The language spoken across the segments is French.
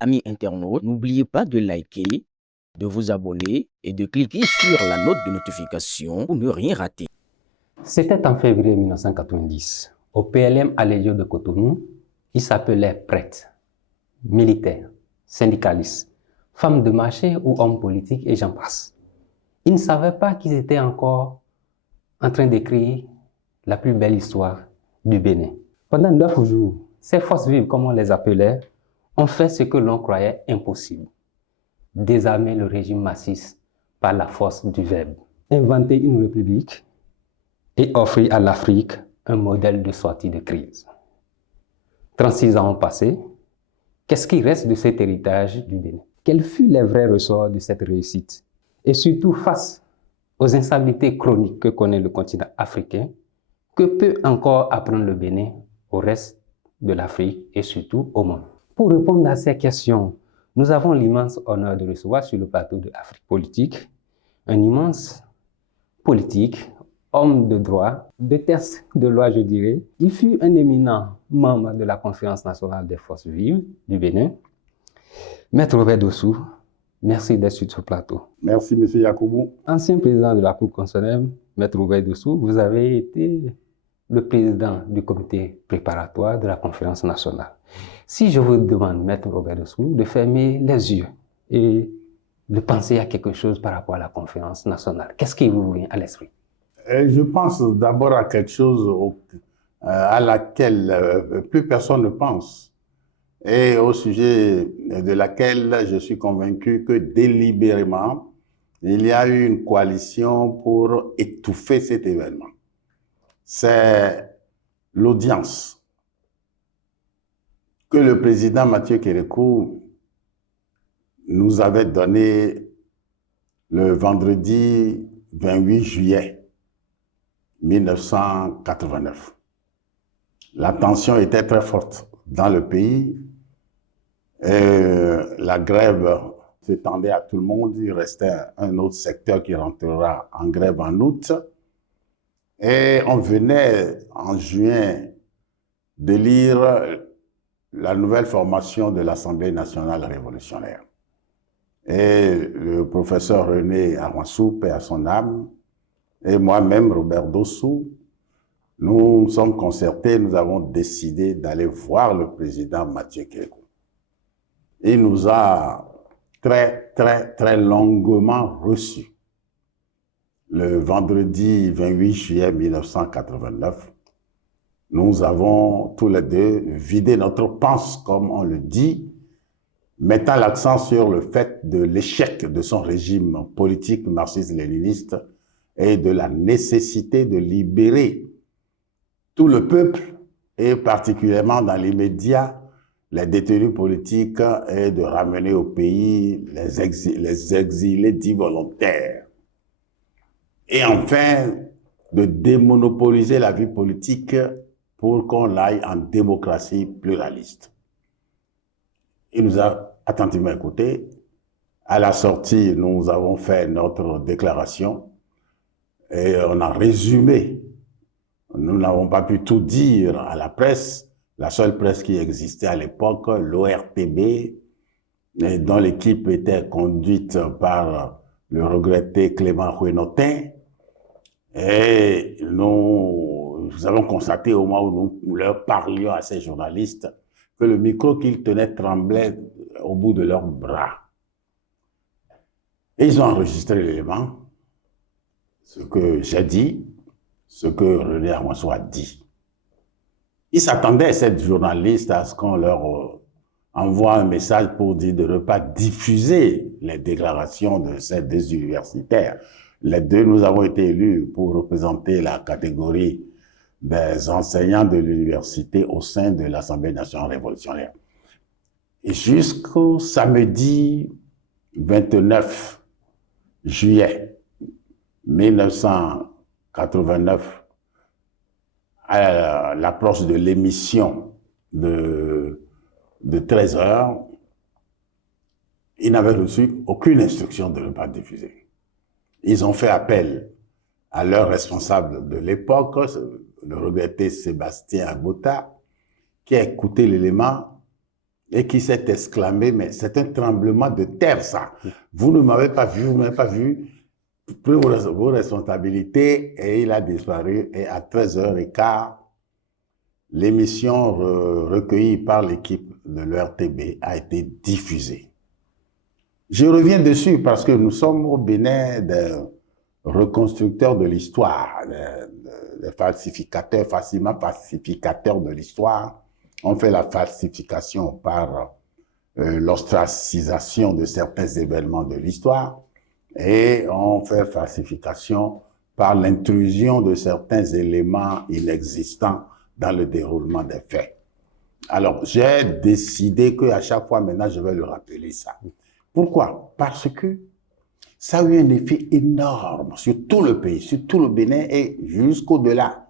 Amis internautes, n'oubliez pas de liker, de vous abonner et de cliquer sur la note de notification pour ne rien rater. C'était en février 1990. Au PLM Allegio de Cotonou, ils s'appelaient prêtres, militaires, syndicalistes, femmes de marché ou hommes politiques et j'en passe. Ils ne savaient pas qu'ils étaient encore en train d'écrire la plus belle histoire du Bénin. Pendant 9 jours, ces forces vives, comme on les appelait, ont fait ce que l'on croyait impossible. Désarmer le régime massiste par la force du verbe. Inventer une république et offrir à l'Afrique un modèle de sortie de crise. 36 ans ont passé. Qu'est-ce qui reste de cet héritage du Bénin? Quels furent les vrais ressorts de cette réussite? Et surtout, face aux instabilités chroniques que connaît le continent africain, que peut encore apprendre le Bénin au reste de l'Afrique et surtout au monde? Pour répondre à ces questions, nous avons l'immense honneur de recevoir sur le plateau de Afrique Politique un immense politique, homme de droit, de texte de loi, je dirais. Il fut un éminent membre de la Conférence nationale des forces vives du Bénin. Maître Robert Dossou, merci d'être sur ce plateau. Merci, M. Yacoubou. Ancien président de la Cour constitutionnelle, Maître Robert Dossou, vous avez été le président du comité préparatoire de la Conférence nationale. Si je vous demande, Maître Robert Dossou, de fermer les yeux et de penser à quelque chose par rapport à la Conférence nationale, qu'est-ce qui vous vient à l'esprit? Je pense d'abord à quelque chose à laquelle plus personne ne pense et au sujet de laquelle je suis convaincu que délibérément, il y a eu une coalition pour étouffer cet événement. C'est l'audience que le président Mathieu Kérékou nous avait donnée le vendredi 28 juillet 1989. La tension était très forte dans le pays. La grève s'étendait à tout le monde. Il restait un autre secteur qui rentrera en grève en août. Et on venait en juin d'élire la nouvelle formation de l'Assemblée nationale révolutionnaire. Et le professeur René Arwansou, paix à son âme, et moi-même, Robert Dossou, nous sommes concertés, nous avons décidé d'aller voir le président Mathieu Kérékou. Il nous a très longuement reçus. Le vendredi 28 juillet 1989, nous avons tous les deux vidé notre panse, comme on le dit, mettant l'accent sur le fait de l'échec de son régime politique marxiste-léniniste et de la nécessité de libérer tout le peuple, et particulièrement dans l'immédiat, les détenus politiques, et de ramener au pays les exilés dits volontaires. Et enfin, de démonopoliser la vie politique pour qu'on aille en démocratie pluraliste. Il nous a attentivement écoutés. À la sortie, nous avons fait notre déclaration et on a résumé. Nous n'avons pas pu tout dire à la presse. La seule presse qui existait à l'époque, l'ORTB, dont l'équipe était conduite par le regretté Clément Huenotin. Et nous avons constaté au moment où nous leur parlions à ces journalistes que le micro qu'ils tenaient tremblait au bout de leurs bras. Et ils ont enregistré l'élément, ce que j'ai dit, ce que René Arwansou a dit. Ils s'attendaient, cette journaliste, à ce qu'on leur envoie un message pour dire de ne pas diffuser les déclarations de ces deux universitaires. Les deux, nous avons été élus pour représenter la catégorie des enseignants de l'université au sein de l'Assemblée nationale révolutionnaire. Et jusqu'au samedi 29 juillet 1989, à l'approche de l'émission de 13 heures, ils n'avaient reçu aucune instruction de ne pas diffuser. Ils ont fait appel à leur responsable de l'époque, le regretté Sébastien Agbota, qui a écouté l'élément et qui s'est exclamé, mais c'est un tremblement de terre, ça. Vous ne m'avez pas vu, vous ne m'avez pas vu. Prenez vos responsabilités. Et il a disparu. Et à 13h15, l'émission recueillie par l'équipe de l'ERTB a été diffusée. Je reviens dessus parce que nous sommes au Bénin des reconstructeurs de l'histoire, des falsificateurs, facilement falsificateurs de l'histoire. On fait la falsification par l'ostracisation de certains événements de l'histoire et on fait falsification par l'intrusion de certains éléments inexistants dans le déroulement des faits. Alors, j'ai décidé qu'à chaque fois, maintenant, je vais le rappeler ça. Pourquoi? Parce que ça a eu un effet énorme sur tout le pays, sur tout le Bénin et jusqu'au-delà.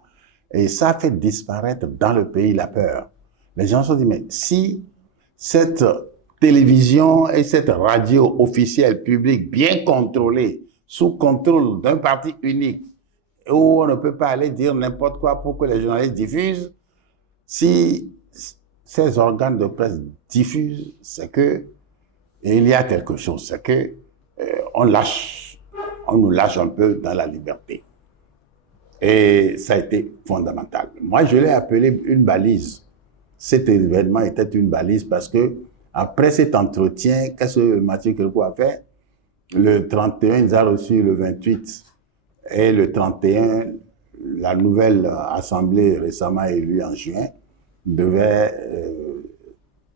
Et ça a fait disparaître dans le pays la peur. Les gens se sont dit, mais si cette télévision et cette radio officielle, publique, bien contrôlée, sous contrôle d'un parti unique, où on ne peut pas aller dire n'importe quoi pour que les journalistes diffusent, si ces organes de presse diffusent, c'est que il y a quelque chose, c'est que on nous lâche un peu dans la liberté. Et ça a été fondamental. Moi, je l'ai appelé une balise. Cet événement était une balise parce que après cet entretien, qu'est-ce que Mathieu Kérékou a fait? Le 31, il a reçu le 28 et le 31, la nouvelle assemblée récemment élue en juin devait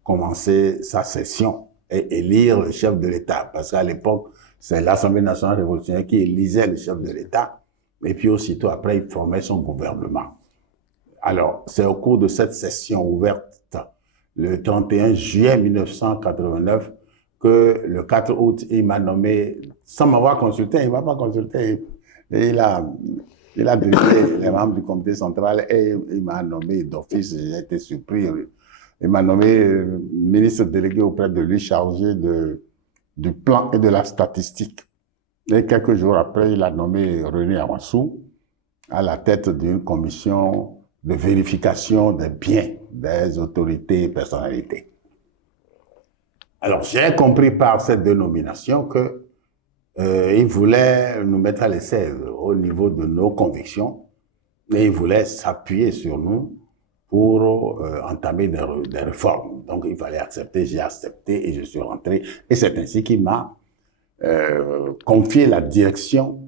commencer sa session et élire le chef de l'État. Parce qu'à l'époque, c'est l'Assemblée nationale révolutionnaire qui élisait le chef de l'État. Et puis aussitôt après, il formait son gouvernement. Alors, c'est au cours de cette session ouverte, le 31 juillet 1989, que le 4 août, il m'a nommé, sans m'avoir consulté, il ne m'a pas consulté, et il a dirigé les membres du comité central et il m'a nommé d'office, j'ai été surpris. Il m'a nommé ministre délégué auprès de lui, chargé du plan et de la statistique. Et quelques jours après, il a nommé René Awassou à la tête d'une commission de vérification des biens des autorités et personnalités. Alors, j'ai compris par cette dénomination que il voulait nous mettre à l'essai au niveau de nos convictions et il voulait s'appuyer sur nous pour entamer des réformes. Donc, il fallait accepter, j'ai accepté et je suis rentré. Et c'est ainsi qu'il m'a confié la direction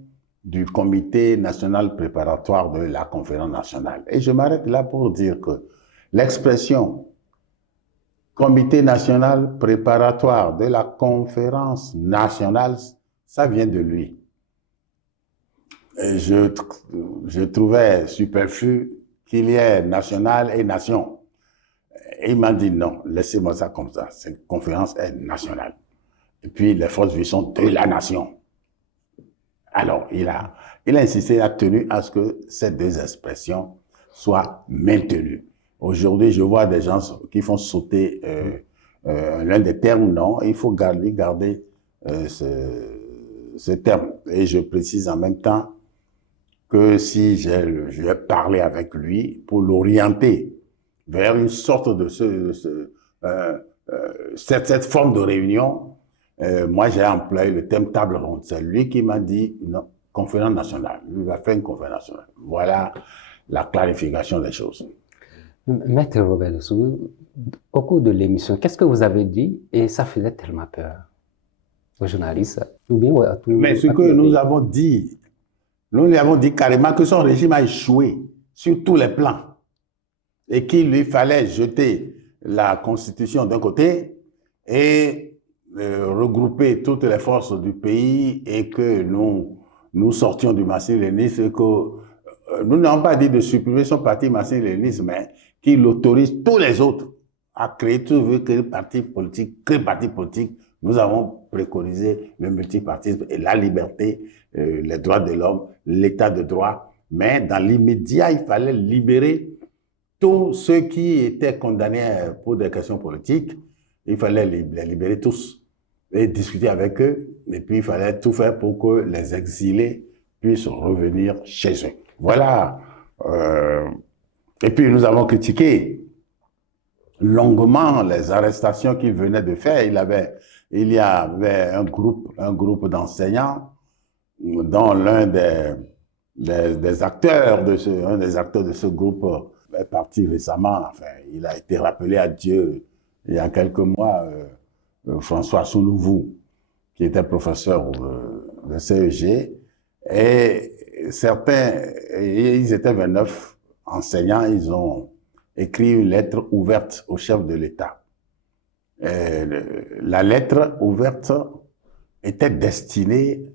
du comité national préparatoire de la conférence nationale. Et je m'arrête là pour dire que l'expression comité national préparatoire de la conférence nationale, ça vient de lui. Et je trouvais superflu qu'il y ait national et nation. Et il m'a dit non, laissez-moi ça comme ça, cette conférence est nationale. Et puis les forces vives sont de la nation. Alors, il a insisté, il a tenu à ce que ces deux expressions soient maintenues. Aujourd'hui, je vois des gens qui font sauter l'un des termes, non, il faut garder ce terme. Et je précise en même temps que si je vais parler avec lui pour l'orienter vers une sorte de cette forme de réunion, moi, j'ai employé le terme table ronde. C'est lui qui m'a dit, non, conférence nationale. Il va faire une conférence nationale. Voilà la clarification des choses. Maître Robert Lessou, au cours de l'émission, qu'est-ce que vous avez dit et ça faisait tellement peur aux journalistes ou bien à tout, mais ce que nous avons dit, nous lui avons dit carrément que son régime a échoué sur tous les plans et qu'il lui fallait jeter la Constitution d'un côté et regrouper toutes les forces du pays et que nous sortions du marxisme-léninisme et que nous n'avons pas dit de supprimer son parti marxisme-léninisme, mais qu'il autorise tous les autres à créer parti politique. Nous avons préconisé le multipartisme et la liberté, les droits de l'homme, l'état de droit. Mais dans l'immédiat, il fallait libérer tous ceux qui étaient condamnés pour des questions politiques. Il fallait les libérer tous et discuter avec eux. Et puis, il fallait tout faire pour que les exilés puissent revenir chez eux. Voilà. Et puis, nous avons critiqué longuement les arrestations qu'il venait de faire. Il y avait un groupe d'enseignants dont l'un des acteurs un des acteurs de ce groupe est parti récemment. Enfin, il a été rappelé à Dieu il y a quelques mois, François Sounouvou, qui était professeur de CEG. Et ils étaient 29 enseignants, ils ont écrit une lettre ouverte au chef de l'État. La lettre ouverte était destinée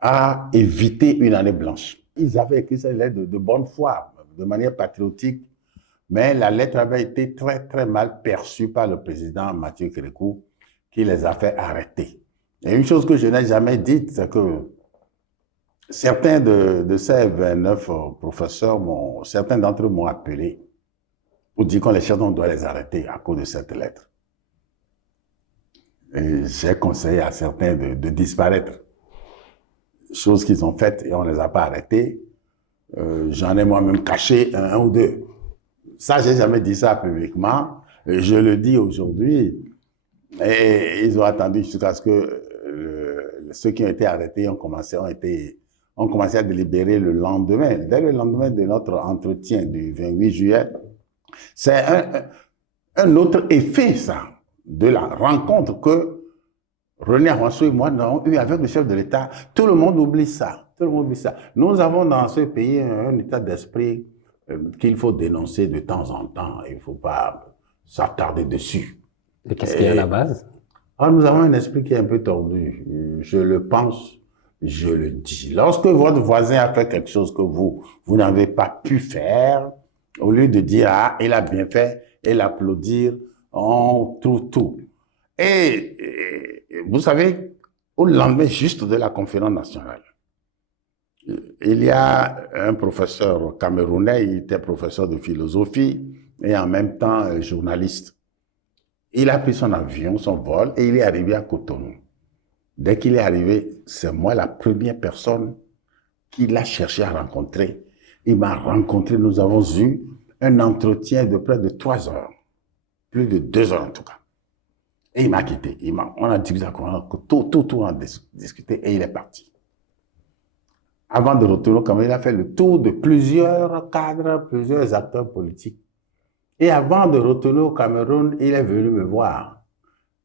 à éviter une année blanche. Ils avaient écrit cette lettre de bonne foi, de manière patriotique, mais la lettre avait été très, très mal perçue par le président Mathieu Kérékou, qui les a fait arrêter. Et une chose que je n'ai jamais dite, c'est que certains de ces 29 professeurs, certains d'entre eux m'ont appelé pour dire qu'on les cherche, on doit les arrêter à cause de cette lettre. Et j'ai conseillé à certains de disparaître. Chose qu'ils ont faites et on ne les a pas arrêtés. J'en ai moi-même caché un ou deux. Ça, j'ai jamais dit ça publiquement. Je le dis aujourd'hui. Et ils ont attendu jusqu'à ce que ceux qui ont été arrêtés ont commencé à délibérer le lendemain. Dès le lendemain de notre entretien du 28 juillet, c'est un autre effet, ça, de la rencontre que René Arwanso et moi avons eu avec le chef de l'État. Tout le monde oublie ça. Tout le monde oublie ça. Nous avons dans ce pays un état d'esprit qu'il faut dénoncer de temps en temps. Il ne faut pas s'attarder dessus. Et qu'est-ce qu'il y a à la base? Alors, nous avons un esprit qui est un peu tordu. Je le pense, je le dis. Lorsque votre voisin a fait quelque chose que vous n'avez pas pu faire, au lieu de dire « Ah, il a bien fait » et l'applaudir, on trouve tout. Et vous savez, au lendemain juste de la conférence nationale, il y a un professeur camerounais, il était professeur de philosophie et en même temps journaliste. Il a pris son avion, son vol, et il est arrivé à Cotonou. Dès qu'il est arrivé, c'est moi la première personne qu'il a cherché à rencontrer. Il m'a rencontré, nous avons eu un entretien de près de 3 heures, plus de 2 heures en tout cas. Et il m'a quitté. On a discuté, on a discuté et il est parti. Avant de retourner au Cameroun, il a fait le tour de plusieurs cadres, plusieurs acteurs politiques. Et avant de retourner au Cameroun, il est venu me voir.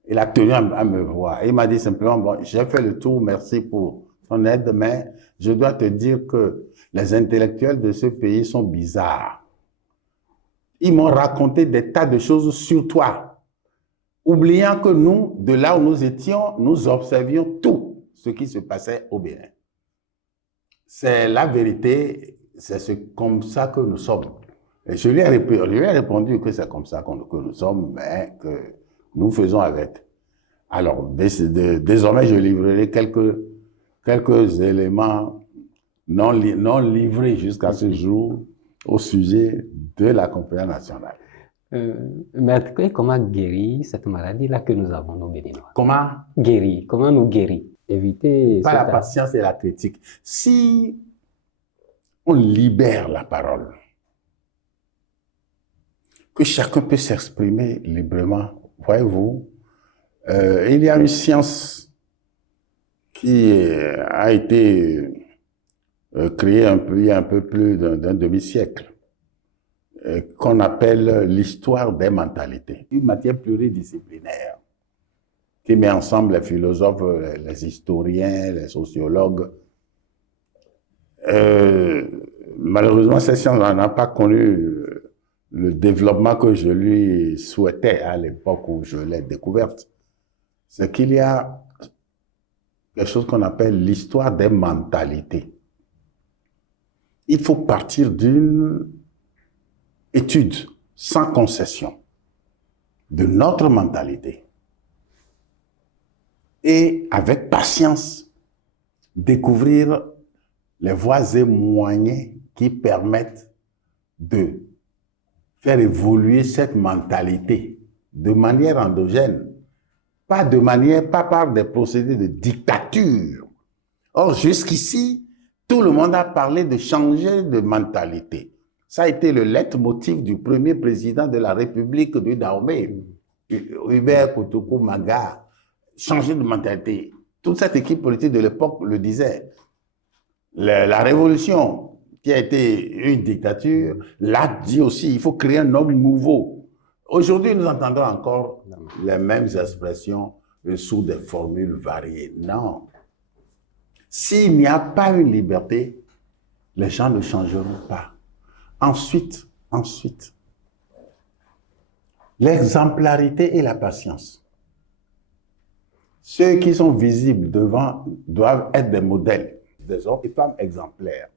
Il a tenu à me voir. Il m'a dit simplement, bon, j'ai fait le tour, merci pour ton aide, mais je dois te dire que les intellectuels de ce pays sont bizarres. Ils m'ont raconté des tas de choses sur toi, oubliant que nous, de là où nous étions, nous observions tout ce qui se passait au Bénin. C'est la vérité, c'est comme ça que nous sommes. Et je lui ai répondu que c'est comme ça que nous sommes, mais que nous faisons avec. Alors, désormais, je livrerai quelques éléments non livrés jusqu'à ce jour au sujet de la conférence nationale. Mais comment guérir cette maladie-là que nous avons, nos Béninois? Comment guérir? Comment nous guérir? Éviter... Par la patience et la critique. Si on libère la parole, que chacun peut s'exprimer librement, voyez-vous, il y a une science qui a été créée il y a un peu plus d'un demi-siècle, qu'on appelle l'histoire des mentalités. Une matière pluridisciplinaire qui met ensemble les philosophes, les historiens, les sociologues. Malheureusement, cette science n'a pas connu le développement que je lui souhaitais à l'époque où je l'ai découverte. C'est qu'il y a quelque chose qu'on appelle l'histoire des mentalités. Il faut partir d'une étude sans concession de notre mentalité et avec patience découvrir les voies et moyens qui permettent de faire évoluer cette mentalité de manière endogène, pas par des procédés de dictature. Or, jusqu'ici, tout le monde a parlé de changer de mentalité. Ça a été le leitmotiv du premier président de la République du Dahomey, Hubert Kotoko Maga. Changer de mentalité. Toute cette équipe politique de l'époque le disait. La révolution, qui a été une dictature, l'a dit aussi, il faut créer un homme nouveau. Aujourd'hui, nous entendons encore les mêmes expressions sous des formules variées. Non. S'il n'y a pas une liberté, les gens ne changeront pas. Ensuite, l'exemplarité et la patience. Ceux qui sont visibles devant doivent être des modèles, des hommes et femmes exemplaires.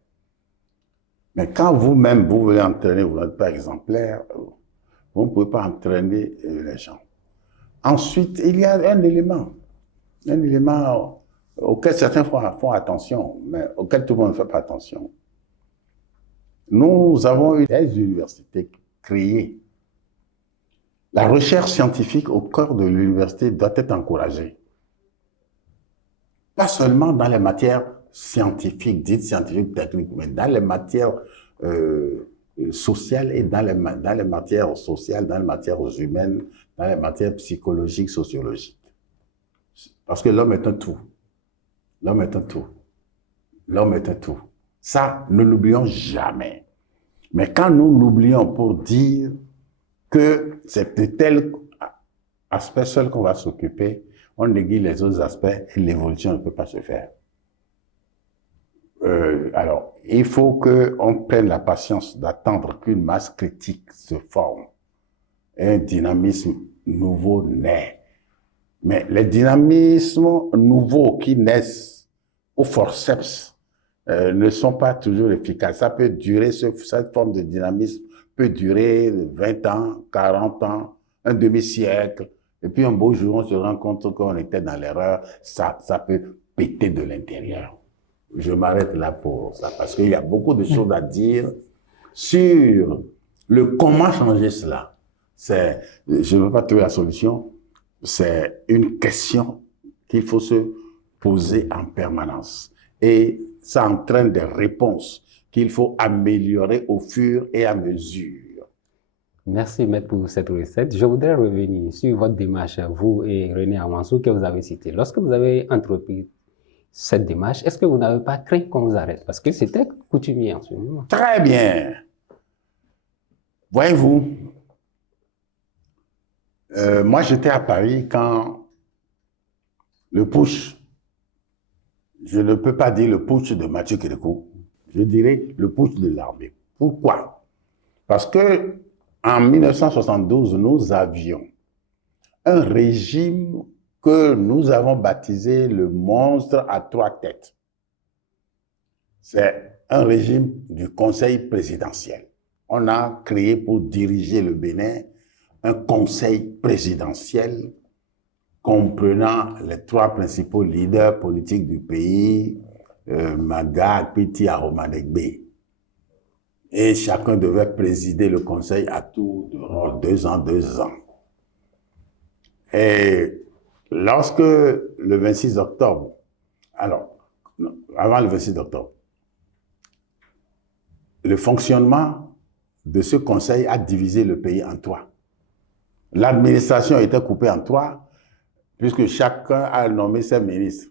Mais quand vous-même, vous voulez entraîner, vous n'êtes pas exemplaire, vous ne pouvez pas entraîner les gens. Ensuite, il y a un élément auquel certains font attention, mais auquel tout le monde ne fait pas attention. Nous avons eu des universités créées. La recherche scientifique au cœur de l'université doit être encouragée. Pas seulement dans les matières scientifiques, dites scientifiques techniques, mais dans les matières sociales et dans les matières sociales, dans les matières humaines, dans les matières psychologiques, sociologiques. Parce que l'homme est un tout. L'homme est un tout. L'homme est un tout. Ça, ne l'oublions jamais. Mais quand nous l'oublions pour dire que c'est de tel aspect seul qu'on va s'occuper, on néglige les autres aspects et l'évolution ne peut pas se faire. Alors, il faut qu'on prenne la patience d'attendre qu'une masse critique se forme et un dynamisme nouveau naît. Mais les dynamismes nouveaux qui naissent au forceps ne sont pas toujours efficaces. Ça peut durer, cette forme de dynamisme peut durer 20 ans, 40 ans, un demi-siècle. Et puis un beau jour, on se rend compte qu'on était dans l'erreur. Ça peut péter de l'intérieur. Je m'arrête là pour ça, parce qu'il y a beaucoup de choses à dire sur le comment changer cela. Je ne veux pas trouver la solution. C'est une question qu'il faut se poser en permanence. Et ça entraîne des réponses qu'il faut améliorer au fur et à mesure. Merci, Maître, pour cette recette. Je voudrais revenir sur votre démarche, vous et René Amansou, que vous avez cité. Lorsque vous avez entrepris cette démarche, est-ce que vous n'avez pas craint qu'on vous arrête? Parce que c'était coutumier en ce moment. Très bien. Voyez-vous, moi j'étais à Paris quand le putsch, je ne peux pas dire le putsch de Mathieu Kérékou, je dirais le putsch de l'armée. Pourquoi? Parce que en 1972, nous avions un régime que nous avons baptisé le monstre à trois têtes. C'est un régime du conseil présidentiel. On a créé pour diriger le Bénin un conseil présidentiel comprenant les trois principaux leaders politiques du pays, Maga, Piti, Aromanegbe. Et chacun devait présider le conseil à tour de rôle, 2 ans, 2 ans. Et lorsque le 26 octobre, avant le 26 octobre, le fonctionnement de ce conseil a divisé le pays en 3. L'administration était coupée en 3, puisque chacun a nommé ses ministres.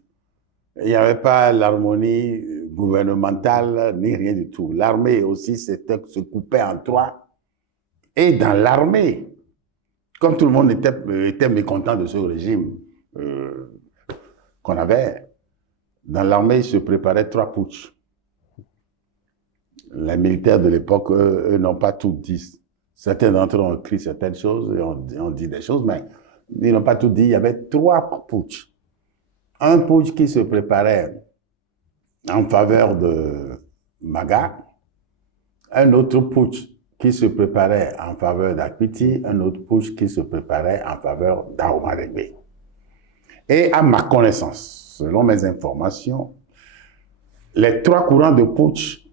Il n'y avait pas l'harmonie gouvernementale, ni rien du tout. L'armée aussi se coupait en 3. Et dans l'armée, comme tout le monde était mécontent de ce régime qu'on avait, dans l'armée, ils se préparaient 3 putschs. Les militaires de l'époque, eux n'ont pas tout dit. Certains d'entre eux ont écrit certaines choses, et ont dit des choses, mais ils n'ont pas tout dit. Il y avait 3 putschs. Un putsch qui se préparait en faveur de Maga, un autre putsch qui se préparait en faveur d'Akpiti, un autre putsch qui se préparait en faveur d'Aomarebe. Et à ma connaissance, selon mes informations, les 3 courants de putsch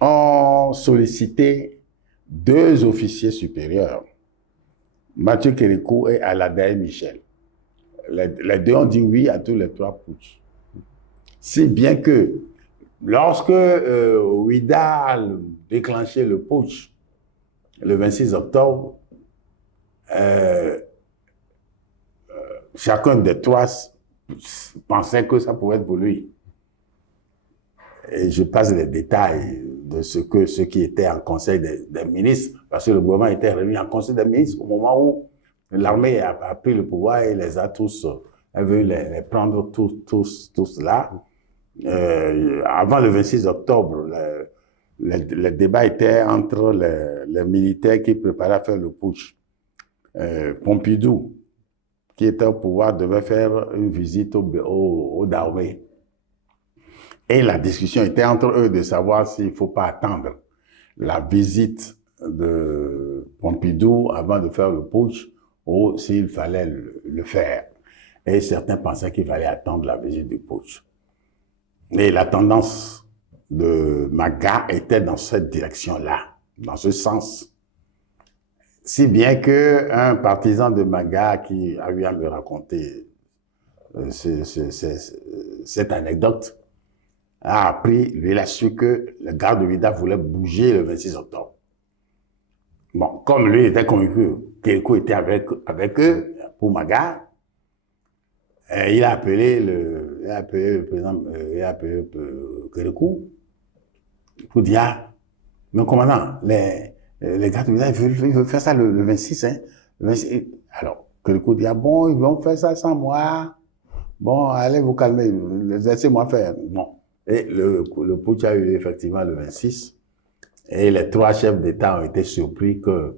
ont sollicité 2 officiers supérieurs, Mathieu Kérékou et Aladaï Michel. Les 2 ont dit oui à tous les 3 putschs. Si bien que Lorsque Ouida a déclenché le putsch le 26 octobre, chacun des trois pensait que ça pouvait être pour lui. Et je passe les détails de ce qui était en conseil des ministres, parce que le gouvernement était réuni en conseil des ministres au moment où l'armée a pris le pouvoir et les a tous, elle veut les prendre tous là. Avant le 26 octobre, le débat était entre les militaires qui préparaient à faire le putsch. Pompidou, qui était au pouvoir, devait faire une visite au Dahomey. Et la discussion était entre eux de savoir s'il ne faut pas attendre la visite de Pompidou avant de faire le putsch ou s'il fallait le faire. Et certains pensaient qu'il fallait attendre la visite du putsch. Et la tendance de Maga était dans cette direction-là, dans ce sens. Si bien qu'un partisan de Maga qui a eu à me raconter cette anecdote a appris, lui, il a su que le garde de Ouida voulait bouger le 26 octobre. Bon, comme lui était convaincu qu'Elko était avec eux pour Maga, il a appelé le président, il a appelé Kérékou pour dire, ah, mais commandant, les gars de Ouida, ils veulent faire ça le 26, hein. Le 26. Alors, Kérékou dit, ah bon, ils vont faire ça sans moi. Bon, allez vous calmer, laissez-moi faire. Bon. Et le putsch a eu lieu effectivement le 26. Et les trois chefs d'État ont été surpris que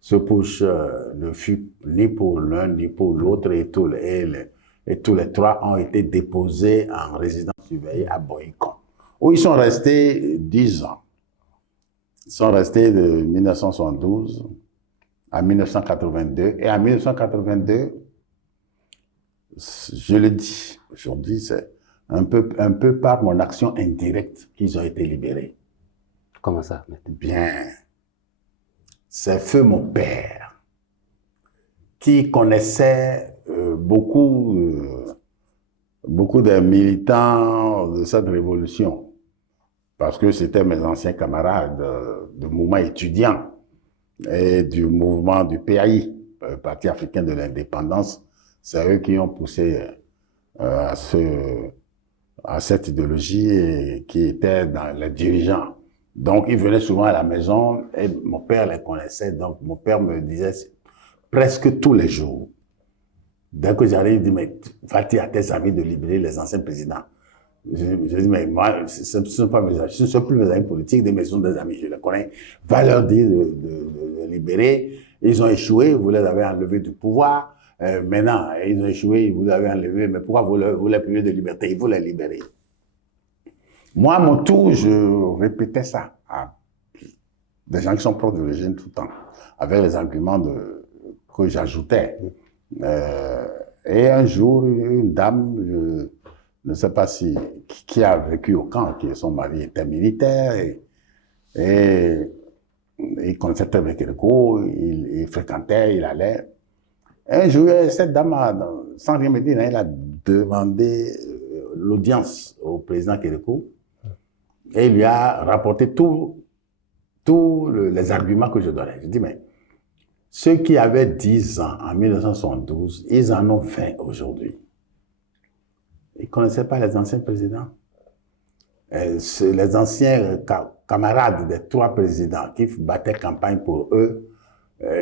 ce putsch ne fut ni pour l'un ni pour l'autre. Et tous les trois ont été déposés en résidence surveillée à Boïcon, où ils sont restés 10 ans. Ils sont restés de 1972 à 1982. Et en 1982, je le dis aujourd'hui, c'est un peu par mon action indirecte qu'ils ont été libérés. Comment ça? Bien, c'est feu mon père qui connaissait beaucoup des militants de cette révolution, parce que c'était mes anciens camarades de mouvement étudiant et du mouvement du PAI, Parti africain de l'indépendance. C'est eux qui ont poussé à cette idéologie qui était dans les dirigeants. Donc, ils venaient souvent à la maison et mon père les connaissait. Donc, mon père me disait presque tous les jours. Dès que j'arrive, il dit, mais va-t-il à tes amis de libérer les anciens présidents? Je dis, mais moi, ce ne sont pas mes amis, ce ne sont plus mes amis politiques, mais ce sont des amis, je les connais. Va leur dire de libérer. Ils ont échoué, vous les avez enlevés du pouvoir. Maintenant, ils ont échoué, vous les avez enlevés, mais pourquoi vous les privez de liberté? Il faut les libérer. Moi, à mon tour, je répétais ça à des gens qui sont proches de régime tout le temps, avec les arguments que j'ajoutais. Et un jour, une dame, je ne sais pas qui a vécu au camp, son mari était militaire, et il connaissait très bien Kérékou, il fréquentait, il allait. Un jour, cette dame, sans rien me dire, elle a demandé l'audience au président Kérékou et il lui a rapporté tous les arguments que je donnais. Je dis, mais ceux qui avaient 10 ans en 1972, ils en ont 20 aujourd'hui. Ils ne connaissaient pas les anciens présidents. Les anciens camarades des trois présidents qui battaient campagne pour eux,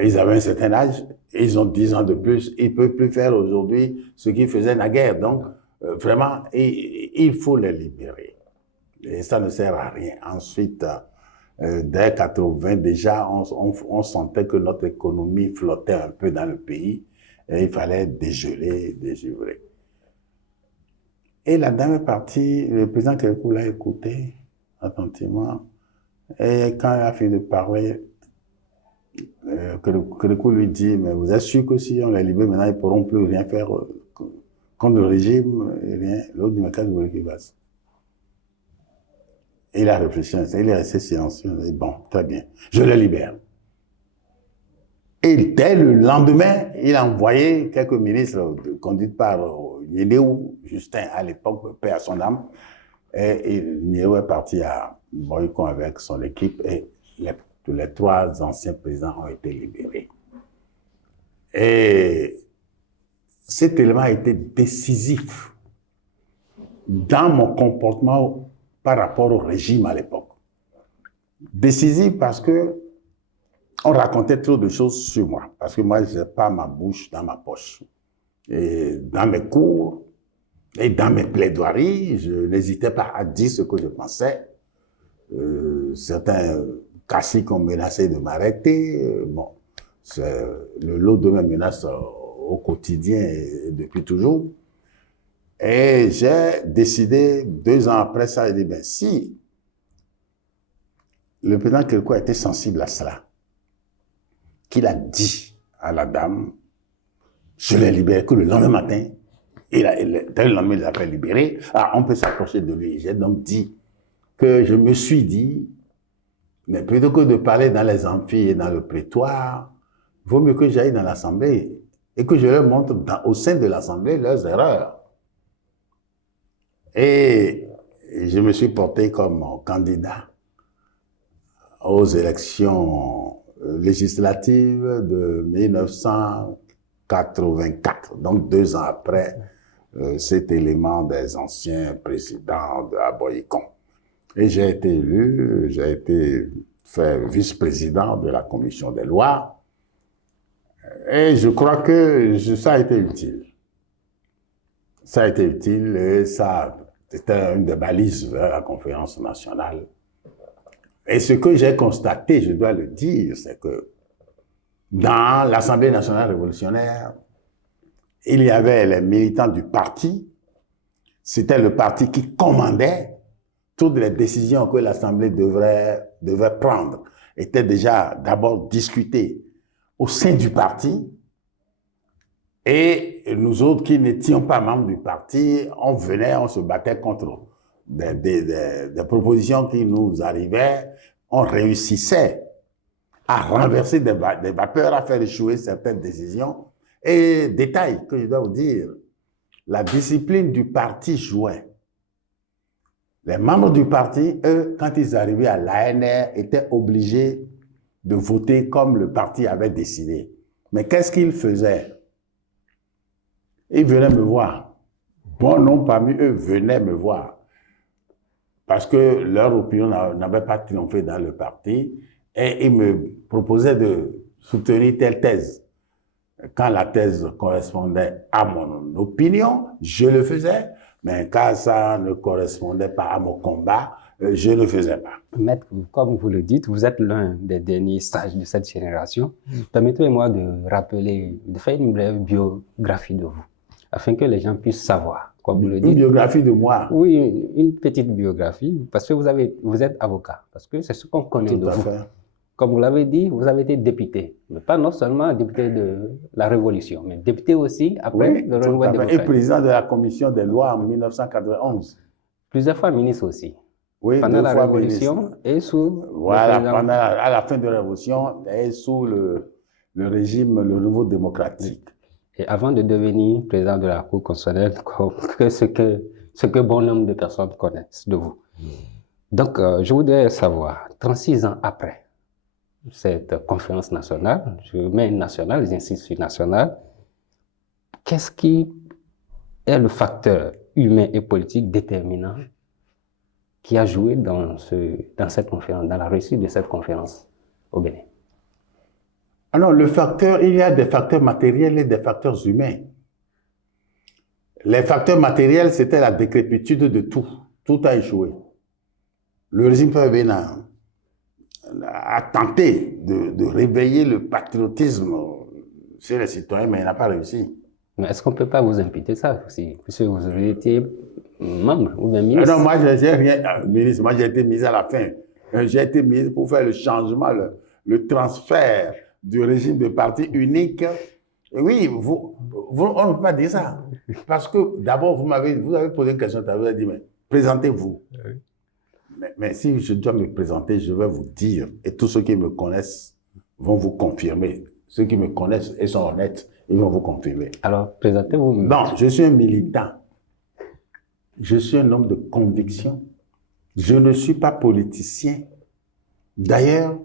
ils avaient un certain âge, ils ont 10 ans de plus, ils ne peuvent plus faire aujourd'hui ce qu'ils faisaient naguère. Donc, vraiment, il faut les libérer. Et ça ne sert à rien. Ensuite, dès 80, déjà, on sentait que notre économie flottait un peu dans le pays et il fallait dégeler. Et la dame est partie, le président Kérékou l'a écouté attentivement et quand elle a fini de parler, Kérékou lui dit, mais vous êtes sûr que si on les libère maintenant, ils ne pourront plus rien faire contre le régime et rien. L'autre dit, mais qu'est-ce que vous voulez qu'il fasse? Il a réfléchi, il est resté silencieux, il dit, bon, très bien, je le libère. Et dès le lendemain, il a envoyé quelques ministres conduits par Yédéou Justin, à l'époque, paix à son âme, Et Niéro est parti à Boycon avec son équipe et les 3 anciens présidents ont été libérés. Et cet élément a été décisif dans mon comportement par rapport au régime à l'époque. Décisif parce que on racontait trop de choses sur moi. Parce que moi, je n'ai pas ma bouche dans ma poche. Et dans mes cours et dans mes plaidoiries, je n'hésitais pas à dire ce que je pensais. Certains caciques ont menacé de m'arrêter. Bon, c'est le lot de mes menaces au quotidien et depuis toujours. Et j'ai décidé, 2 ans après ça, de dire, ben si le président Kérékou était sensible à cela, qu'il a dit à la dame, je l'ai libéré que le lendemain matin, et le lendemain, il l'a fait libérer, on peut s'approcher de lui. J'ai donc dit que je me suis dit, mais plutôt que de parler dans les amphis et dans le prétoire, il vaut mieux que j'aille dans l'Assemblée et que je leur montre au sein de l'Assemblée leurs erreurs. Et je me suis porté comme candidat aux élections législatives de 1984, donc 2 ans après cet élément des anciens présidents de Aboycon. Et j'ai été élu, j'ai été fait vice-président de la commission des lois, et je crois que ça a été utile. Ça a été utile et ça, c'était une des balises vers la conférence nationale. Et ce que j'ai constaté, je dois le dire, c'est que dans l'Assemblée nationale révolutionnaire, il y avait les militants du parti. C'était le parti qui commandait. Toutes les décisions que l'Assemblée devait prendre étaient déjà d'abord discutées au sein du parti. Et nous autres qui n'étions pas membres du parti, on se battait contre des propositions qui nous arrivaient. On réussissait à renverser des vapeurs, à faire échouer certaines décisions. Et détail que je dois vous dire, la discipline du parti jouait. Les membres du parti, eux, quand ils arrivaient à l'ANR, étaient obligés de voter comme le parti avait décidé. Mais qu'est-ce qu'ils faisaient? Ils venaient me voir. Bon nombre parmi eux venaient me voir. Parce que leur opinion n'avait pas triomphé dans le parti. Et ils me proposaient de soutenir telle thèse. Quand la thèse correspondait à mon opinion, je le faisais. Mais quand ça ne correspondait pas à mon combat, je ne le faisais pas. Maître, comme vous le dites, vous êtes l'un des derniers sages de cette génération. Permettez-moi de rappeler, de faire une brève biographie de vous, afin que les gens puissent savoir, comme vous le dites. Une biographie de moi? Oui, une petite biographie, parce que vous êtes avocat, parce que c'est ce qu'on connaît de vous. Comme vous l'avez dit, vous avez été député, mais pas non seulement député de la Révolution, mais député aussi après le renouveau démocratique. Et président de la commission des lois en 1991. Plusieurs fois ministre aussi. Oui, pendant la Révolution ministre. Et sous... Voilà, à la fin de la Révolution et sous le régime, le nouveau démocratique. Et avant de devenir président de la Cour constitutionnelle, ce que bon nombre de personnes connaissent de vous. Donc, je voudrais savoir, 36 ans après cette conférence nationale, je mets nationale, j'insiste sur nationale, qu'est-ce qui est le facteur humain et politique déterminant qui a joué dans cette conférence, dans la réussite de cette conférence au Bénin? Alors, il y a des facteurs matériels et des facteurs humains. Les facteurs matériels, c'était la décrépitude de tout. Tout a échoué. Le régime bénin a tenté de réveiller le patriotisme chez les citoyens, mais il n'a pas réussi. Mais est-ce qu'on ne peut pas vous imputer ça aussi, puisque vous avez été membre ou bien ministre? Non, moi, j'ai rien, ministre. Moi, j'ai été mis à la fin. J'ai été mis pour faire le changement, le transfert du régime de parti unique. Et oui, on ne peut pas dire ça. Parce que d'abord, vous avez posé une question, vous avez dit, mais présentez-vous. Oui. Mais si je dois me présenter, je vais vous dire, et tous ceux qui me connaissent vont vous confirmer. Ceux qui me connaissent et sont honnêtes, ils vont vous confirmer. Alors, présentez-vous. Non, je suis un militant. Je suis un homme de conviction. Je ne suis pas politicien. D'ailleurs,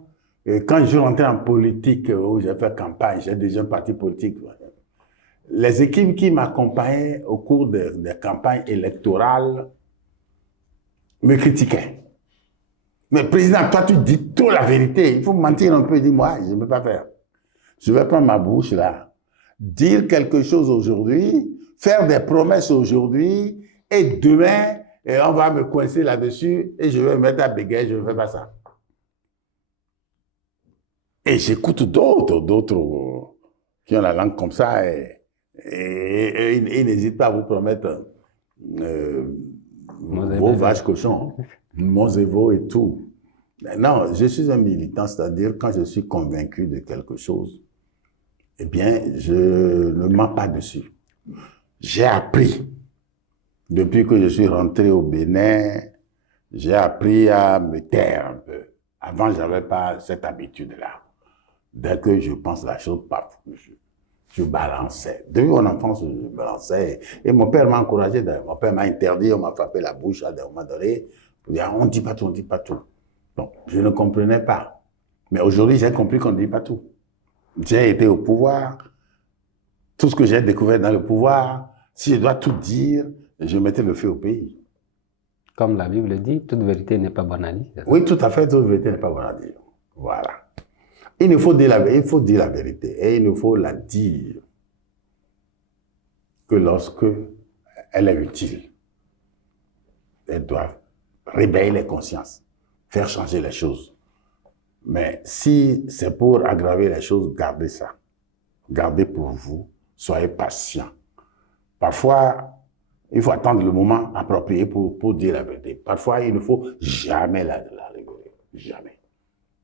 quand je rentrais en politique, où j'ai fait campagne, j'ai déjà un parti politique. Les équipes qui m'accompagnaient au cours des campagnes électorales me critiquaient. Mais président, toi, tu dis trop la vérité. Il faut mentir un peu. Dis-moi, je ne peux pas faire. Je vais prendre ma bouche là, dire quelque chose aujourd'hui, faire des promesses aujourd'hui, et demain, on va me coincer là-dessus et je vais me mettre à bégayer, je ne fais pas ça. Et j'écoute d'autres qui ont la langue comme ça et ils n'hésitent pas à vous promettre vos vaches cochons, Monzévo et tout. Non, je suis un militant, c'est-à-dire quand je suis convaincu de quelque chose, eh bien, je ne mens pas dessus. J'ai appris, depuis que je suis rentré au Bénin, j'ai appris à me taire un peu. Avant, je n'avais pas cette habitude-là. Dès que je pense la chose, paf, je balançais. Depuis mon enfance, je balançais. Et mon père m'a encouragé. Mon père m'a interdit, on m'a frappé la bouche à un moment donné. On ne dit pas tout, on ne dit pas tout. Donc, je ne comprenais pas. Mais aujourd'hui, j'ai compris qu'on ne dit pas tout. J'ai été au pouvoir. Tout ce que j'ai découvert dans le pouvoir, si je dois tout dire, je mettais le feu au pays. Comme la Bible dit, toute vérité n'est pas bonne à dire. Oui, tout à fait, toute vérité n'est pas bonne à dire. Voilà. Il faut dire la vérité et il faut la dire que lorsque elle est utile. Elle doit réveiller les consciences, faire changer les choses. Mais si c'est pour aggraver les choses, gardez ça. Gardez pour vous, soyez patient. Parfois, il faut attendre le moment approprié pour dire la vérité. Parfois, il ne faut jamais la révéler. Jamais.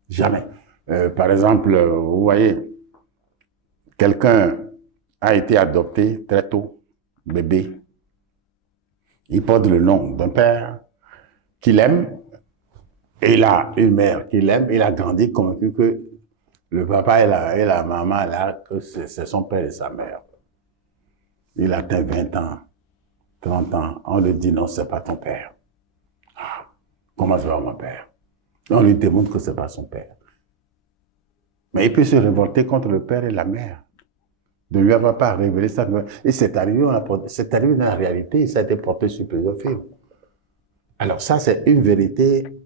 Jamais. Par exemple, vous voyez, quelqu'un a été adopté très tôt, bébé. Il porte le nom d'un père qu'il aime, et il a une mère qu'il aime. Il a grandi convaincu que le papa et la maman, là, que c'est son père et sa mère. Il atteint 20 ans, 30 ans. On lui dit non, c'est pas ton père. Ah, comment ça va, mon père? On lui démontre que c'est pas son père. Mais il peut se révolter contre le père et la mère, de lui avoir pas révélé ça. Et c'est arrivé dans la réalité, ça a été porté sur plusieurs films. Alors ça, c'est une vérité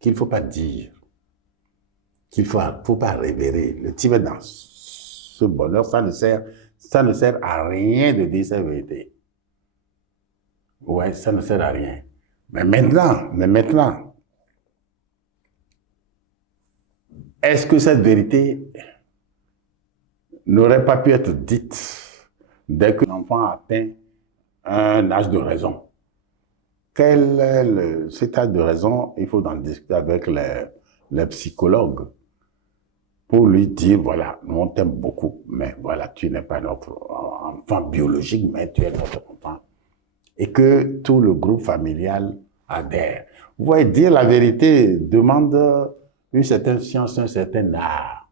qu'il ne faut pas dire, qu'il ne faut pas révéler. Le type est dans ce bonheur, ça ne sert à rien de dire cette vérité. Ouais, ça ne sert à rien. Mais maintenant, est-ce que cette vérité n'aurait pas pu être dite dès que l'enfant atteint un âge de raison? Quel est cet âge de raison? Il faut en discuter avec les psychologues pour lui dire, voilà, nous on t'aime beaucoup, mais voilà, tu n'es pas notre enfant biologique, mais tu es notre enfant. Et que tout le groupe familial adhère. Vous voyez, dire la vérité demande une certaine science, un certain art.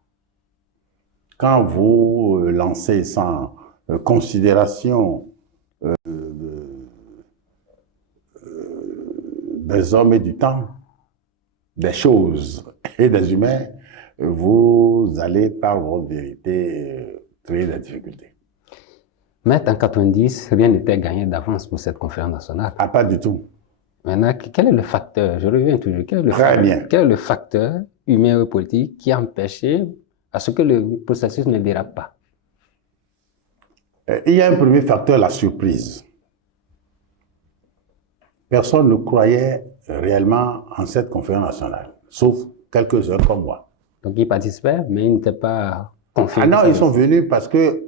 Quand vous lancez sans considération des hommes et du temps, des choses et des humains, vous allez par votre vérité créer des difficultés. Maître, en 90, rien n'était gagné d'avance pour cette conférence nationale. Ah, pas du tout. Maintenant, quel est le facteur, je reviens toujours, quel est le facteur humain ou politique qui a empêché à ce que le processus ne dérape pas? Il y a un premier facteur, la surprise. Personne ne croyait réellement en cette conférence nationale, sauf quelques-uns comme moi. Donc ils participaient, mais ils n'étaient pas confiants. Ah non, ils sont venus parce que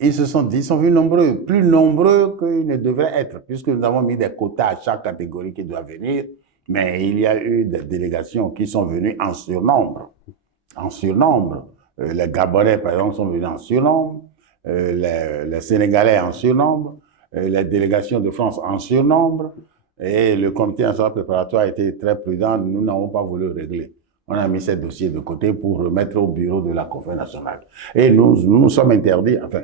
ils se sont dit, ils sont venus nombreux, plus nombreux qu'ils ne devraient être, puisque nous avons mis des quotas à chaque catégorie qui doit venir, mais il y a eu des délégations qui sont venues en surnombre. En surnombre. Les Gabonais, par exemple, sont venus en surnombre, les Sénégalais en surnombre, les délégations de France en surnombre, et le comité national préparatoire a été très prudent, nous n'avons pas voulu régler. On a mis ces dossiers de côté pour remettre au bureau de la conférence nationale. Et nous sommes interdits, enfin,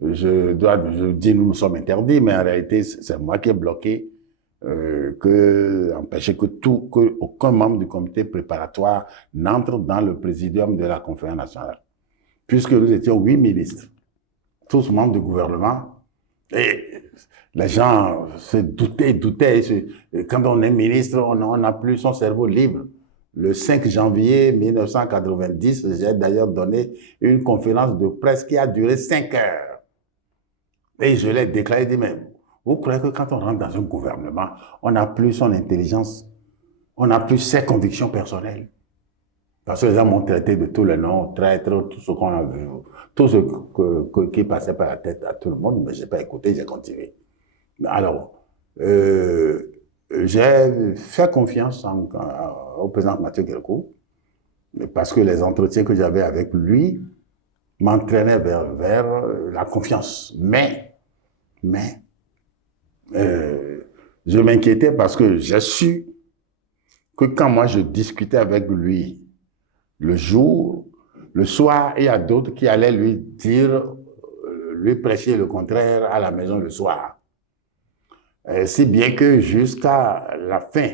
je dis nous sommes interdits, mais en réalité, c'est moi qui ai bloqué, empêché que aucun membre du comité préparatoire n'entre dans le présidium de la conférence nationale. Puisque nous étions 8 ministres, tous membres du gouvernement, et les gens se doutaient. Quand on est ministre, on n'a plus son cerveau libre. Le 5 janvier 1990, j'ai d'ailleurs donné une conférence de presse qui a duré 5 heures. Et je l'ai déclaré, dit, mais vous croyez que quand on rentre dans un gouvernement, on n'a plus son intelligence, on n'a plus ses convictions personnelles? Parce que les gens m'ont traité de tous les noms, traître, tout ce qu'on a vu, tout ce qui passait par la tête à tout le monde, mais je n'ai pas écouté, j'ai continué. Alors, j'ai fait confiance au président Mathieu Guelkou, parce que les entretiens que j'avais avec lui m'entraînaient vers la confiance. Mais je m'inquiétais parce que j'ai su que quand moi je discutais avec lui le jour, le soir, il y a d'autres qui allaient lui prêcher le contraire à la maison le soir. Si bien que jusqu'à la fin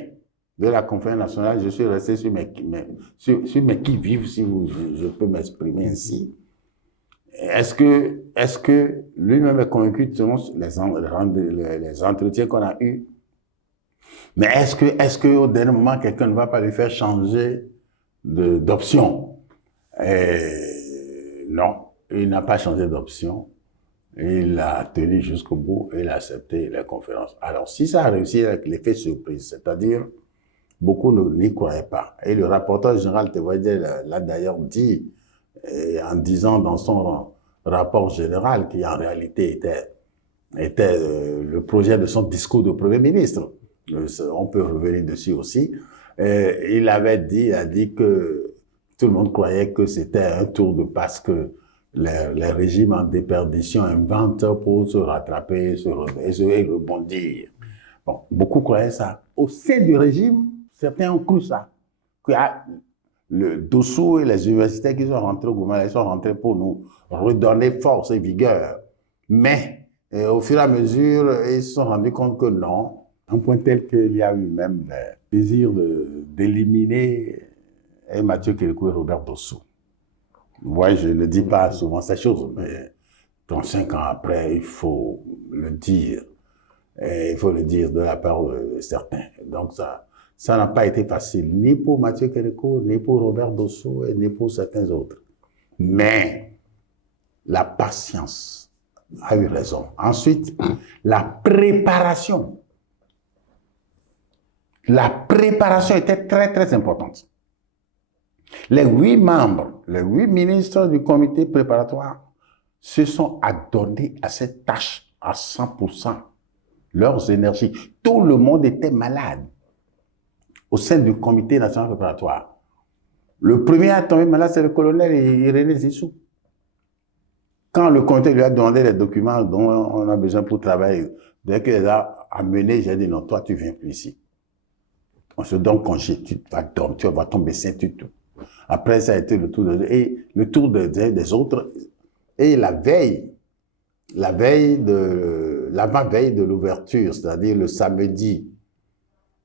de la conférence nationale, je suis resté sur mes qui-vive, si je peux m'exprimer ainsi. Est-ce que lui-même est convaincu selon les entretiens qu'on a eus? Mais est-ce que au dernier moment, quelqu'un ne va pas lui faire changer d'option? Non, il n'a pas changé d'option. Il a tenu jusqu'au bout et il a accepté les conférences. Alors, si ça a réussi avec l'effet surprise, c'est-à-dire, beaucoup n'y croyaient pas. Et le rapporteur général Tevoyé l'a d'ailleurs dit, en disant dans son rapport général, qui en réalité était le projet de son discours de Premier ministre. On peut revenir dessus aussi. Il a dit que tout le monde croyait que c'était un tour de passe que les régimes en déperdition inventent pour se rattraper et rebondir. Bon, beaucoup croyaient ça. Au sein du régime, certains ont cru ça. Que le Dossou et les universitaires qui sont rentrés au gouvernement, ils sont rentrés pour nous redonner force et vigueur. Mais au fur et à mesure, ils se sont rendus compte que non. Un point tel qu'il y a eu même le désir d'éliminer Mathieu Kérékou et Robert Dossou. Moi, je ne dis pas souvent ces choses, mais 35 ans après, il faut le dire. Et il faut le dire de la part de certains. Donc ça n'a pas été facile, ni pour Mathieu Kérékou, ni pour Robert Dossou, et ni pour certains autres. Mais la patience a eu raison. Ensuite, la préparation. La préparation était très, très importante. Les 8 membres, les 8 ministres du comité préparatoire se sont adonnés à cette tâche à 100%, leurs énergies. Tout le monde était malade au sein du comité national préparatoire. Le premier à tomber malade, c'est le colonel Irénée Zissou. Quand le comité lui a demandé les documents dont on a besoin pour travailler, dès qu'il les a amenés, j'ai dit non, toi tu viens plus ici. On se donne congé, tu vas dormir, tu vas tomber sain, tout. Après, ça a été le tour des autres. Et l'avant-veille de l'ouverture, c'est-à-dire le samedi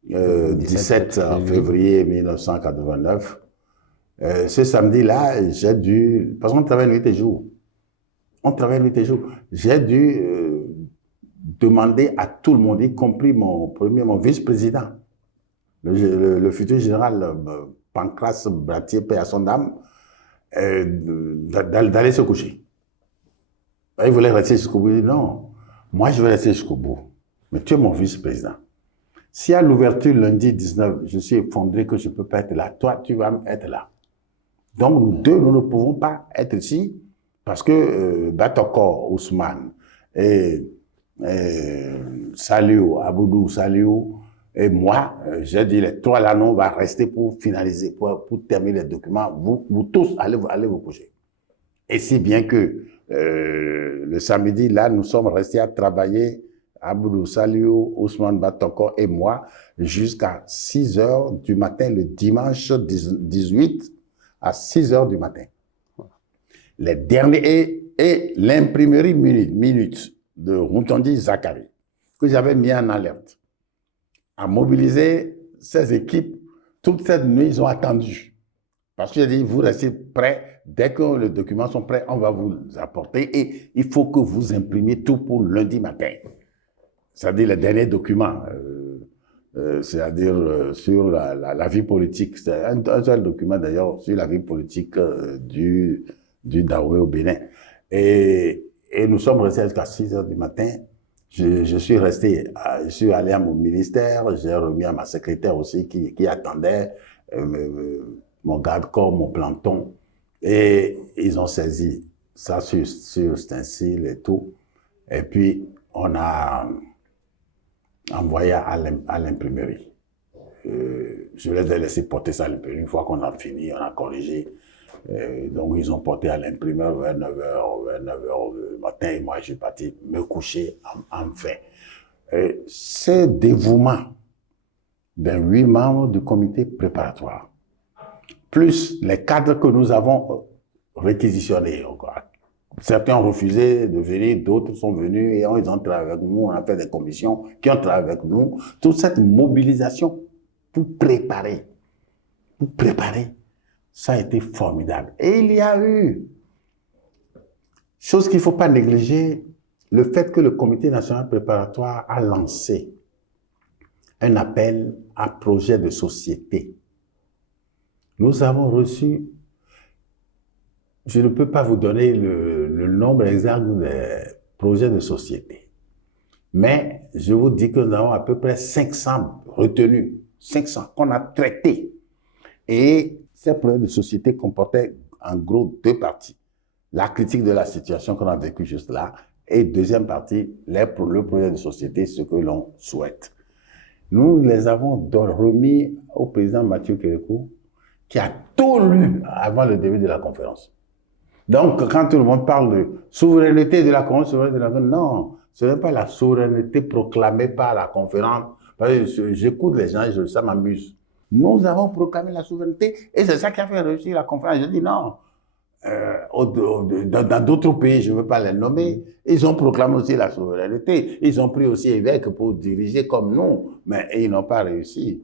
17 février 1989, ce samedi-là, j'ai dû, parce qu'on travaille nuit et jour, j'ai dû demander à tout le monde, y compris mon vice-président, le futur général Pancras Bratier, paix à son âme, d'aller se coucher. Il voulait rester jusqu'au bout. Il dit non, moi je vais rester jusqu'au bout. Mais tu es mon vice-président. Si à l'ouverture lundi 19, je suis effondré que je ne peux pas être là, toi tu vas être là. Donc nous deux, nous ne pouvons pas être ici parce que Batoko Ousmane et Saliou, Aboudou Saliou, et moi, j'ai dit, les 3 là, on va rester pour finaliser, pour terminer les documents. Vous tous, allez vous coucher. Et si bien que le samedi, là, nous sommes restés à travailler, Aboudou Saliou, Ousmane Batoko et moi, jusqu'à 6 heures du matin, le dimanche 18 à 6 heures du matin. les derniers, et l'imprimerie Minute de Routondi Zakari, que j'avais mis en alerte, a mobilisé ces équipes. Toute cette nuit, ils ont attendu. Parce que j'ai dit, vous restez prêts. Dès que les documents sont prêts, on va vous apporter. Et il faut que vous imprimiez tout pour lundi matin. C'est-à-dire les derniers documents. C'est-à-dire sur la vie politique. C'est un seul document d'ailleurs sur la vie politique du Daoué au Bénin. Et nous sommes restés jusqu'à 6 heures du matin. Je suis resté, je suis allé à mon ministère, j'ai remis à ma secrétaire aussi qui attendait mon garde-corps, mon planton. Et ils ont saisi ça sur stencil et tout. Et puis, on a envoyé à l'imprimerie. Je les ai laissés porter ça à l'imprimerie. Une fois qu'on a fini, on a corrigé. Donc, ils ont porté à l'imprimeur vers 9h le matin. Et moi, j'ai parti me coucher enfin. Ce dévouement d'un 8 membres du comité préparatoire, plus les cadres que nous avons réquisitionnés. Certains ont refusé de venir, d'autres sont venus et ils ont travaillé avec nous. On a fait des commissions qui ont travaillé avec nous. Toute cette mobilisation pour préparer, ça a été formidable. Et il y a eu, chose qu'il ne faut pas négliger, le fait que le comité national préparatoire a lancé un appel à projet de société. Nous avons reçu, je ne peux pas vous donner le nombre exact des projets de société, mais je vous dis que nous avons à peu près 500 retenus, 500 qu'on a traités. Et ces projets de société comportaient en gros 2 parties. La critique de la situation qu'on a vécue juste là, et deuxième partie, le projet de société, ce que l'on souhaite. Nous les avons remis au président Mathieu Kérékou, qui a tout lu avant le début de la conférence. Donc, quand tout le monde parle de souveraineté de la conférence, non, ce n'est pas la souveraineté proclamée par la conférence. J'écoute les gens, ça m'amuse. Nous avons proclamé la souveraineté et c'est ça qui a fait réussir la conférence. Je dis non. Dans d'autres pays, je ne veux pas les nommer, ils ont proclamé aussi la souveraineté. Ils ont pris aussi évêque pour diriger comme nous, mais ils n'ont pas réussi.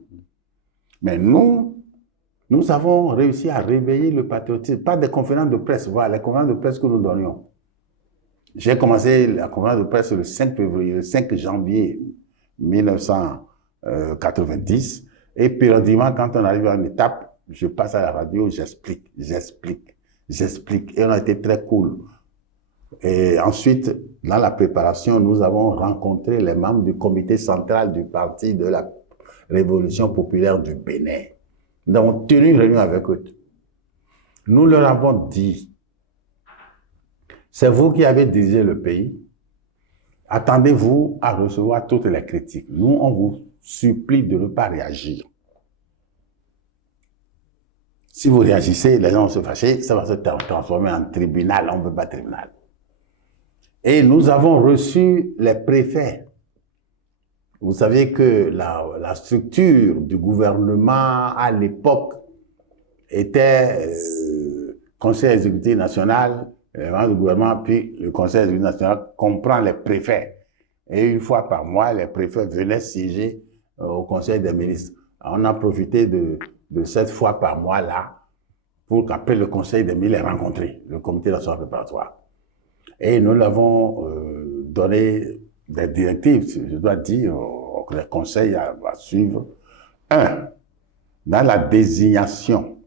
Mais nous avons réussi à réveiller le patriotisme. Pas des conférences de presse, voilà, les conférences de presse que nous donnions. J'ai commencé la conférence de presse le 5 janvier 1990. Et périodiquement, quand on arrive à une étape, je passe à la radio, j'explique. Et on a été très cool. Et ensuite, dans la préparation, nous avons rencontré les membres du comité central du parti de la Révolution populaire du Bénin. Nous avons tenu une réunion avec eux. Nous leur avons dit, c'est vous qui avez dirigé le pays, attendez-vous à recevoir toutes les critiques. Nous, on vous supplie de ne pas réagir. Si vous réagissez, les gens vont se fâcher, ça va se transformer en tribunal, on ne veut pas tribunal. Et nous avons reçu les préfets. Vous savez que la structure du gouvernement à l'époque était Conseil exécutif national, le membre du gouvernement, puis le Conseil exécutif national comprend les préfets. Et une fois par mois, les préfets venaient siéger au Conseil des ministres. On a profité de cette fois par mois-là pour qu'après le Conseil des ministres les rencontrer, le comité national préparatoire. Et nous l'avons donné des directives, je dois dire, que les conseils à suivre. 1. Dans la désignation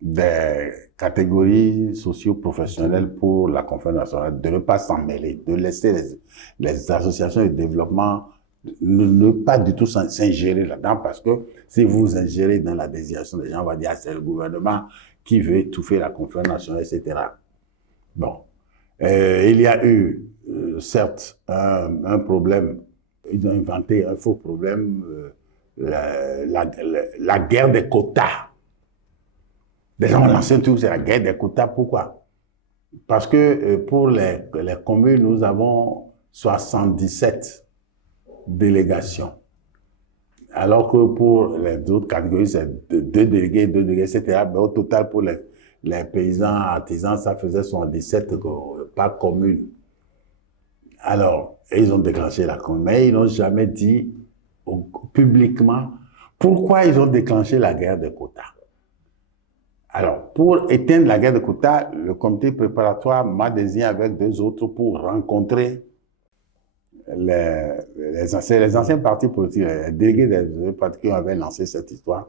des catégories socio-professionnelles pour la conférence nationale, de ne pas s'en mêler, de laisser les associations de développement ne pas du tout s'ingérer là-dedans, parce que si vous ingérez dans la désignation des gens, on va dire c'est le gouvernement qui veut étouffer la conférence nationale, etc. Bon. Il y a eu, certes, un problème. Ils ont inventé un faux problème, la guerre des quotas. Les gens ont lancé tout, c'est la guerre des quotas. Pourquoi? Parce que pour les communes, nous avons 77 délégations. Alors que pour les autres catégories, c'est 2 délégués, etc. Mais au total, pour les paysans, artisans, ça faisait 77 pas commune. Alors, ils ont déclenché la commune, mais ils n'ont jamais dit publiquement pourquoi ils ont déclenché la guerre des quotas. Alors, pour éteindre la guerre des quotas, le comité préparatoire m'a désigné avec 2 autres pour rencontrer les anciens partis politiques, les délégués des partis qui avaient lancé cette histoire.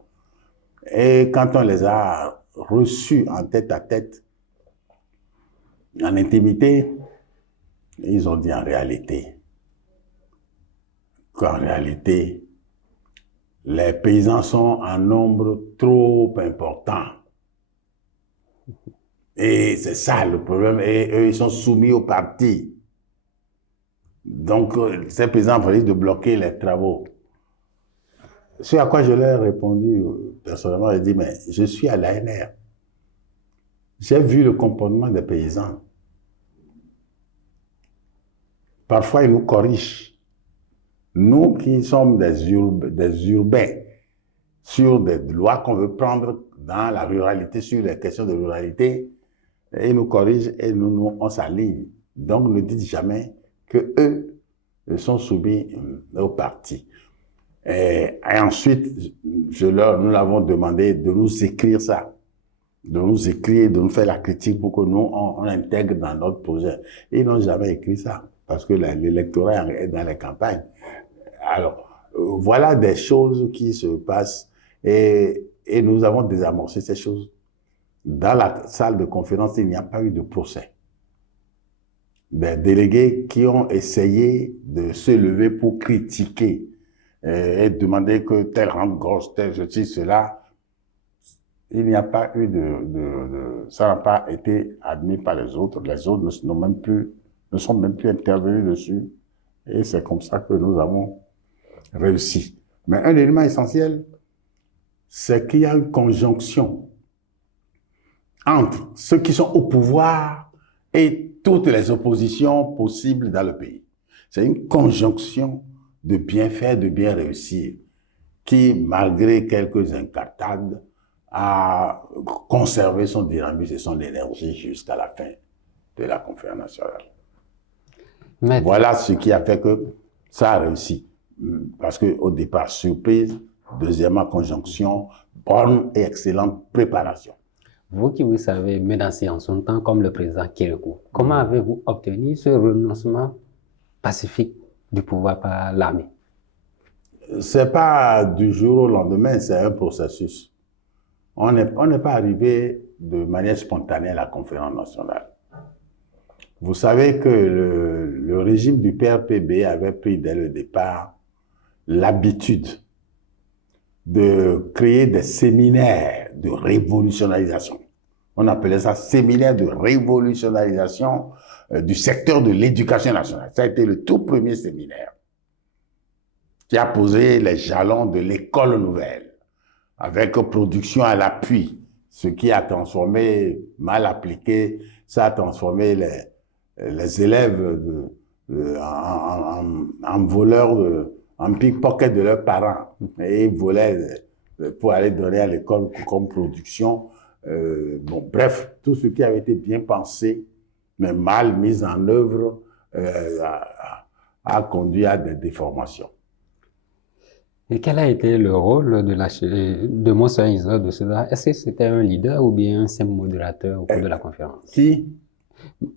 Et quand on les a reçus en tête à tête, en intimité, ils ont dit en réalité qu'en réalité, les paysans sont en nombre trop important. Et c'est ça le problème. Et eux, ils sont soumis au parti. Donc, ces paysans risquent de bloquer les travaux. Ce à quoi je leur ai répondu personnellement, j'ai dit, mais je suis à l'ANR. J'ai vu le comportement des paysans. Parfois, ils nous corrigent. Nous qui sommes des urbains, sur des lois qu'on veut prendre dans la ruralité, sur les questions de ruralité, ils nous corrigent et nous on s'aligne. Donc, ne dites jamais que eux sont soumis au parti. Et ensuite, nous leur avons demandé de nous écrire ça, de nous écrire, de nous faire la critique pour que nous, on intègre dans notre projet. Et ils n'ont jamais écrit ça, parce que l'électorat est dans les campagnes. Alors, voilà des choses qui se passent et nous avons désamorcé ces choses. Dans la salle de conférence, il n'y a pas eu de procès. Des délégués qui ont essayé de se lever pour critiquer et demander que tel rentre gauche, tel ceci, cela. Il n'y a pas eu ça n'a pas été admis par les autres. Les autres ne sont même plus intervenus dessus. Et c'est comme ça que nous avons réussi. Mais un élément essentiel, c'est qu'il y a une conjonction entre ceux qui sont au pouvoir et toutes les oppositions possibles dans le pays. C'est une conjonction de bien faire, de bien réussir, qui, malgré quelques incartades, a conservé son dynamisme et son énergie jusqu'à la fin de la conférence nationale. Maître. Voilà ce qui a fait que ça a réussi. Parce qu'au départ, surprise. Deuxièmement, conjonction, bonne et excellente préparation. Vous qui vous savez menacer en son temps comme le président Kérékou, comment avez-vous obtenu ce renoncement pacifique du pouvoir par l'armée? C'est pas du jour au lendemain, c'est un processus. On n'est pas arrivé de manière spontanée à la conférence nationale. Vous savez que le régime du PRPB avait pris dès le départ l'habitude de créer des séminaires de révolutionnarisation. On appelait ça séminaire de révolutionnarisation du secteur de l'éducation nationale. Ça a été le tout premier séminaire qui a posé les jalons de l'école nouvelle, avec production à l'appui, ce qui a transformé, mal appliqué, ça a transformé les élèves en voleurs, en pickpocket de leurs parents. Et ils volaient pour aller donner à l'école comme production. Bon, bref, tout ce qui avait été bien pensé, mais mal mis en œuvre, a conduit à des déformations. Et quel a été le rôle de Monseigneur Isidore de Souza? Est-ce que c'était un leader ou bien un simple modérateur au cours de la conférence? Qui?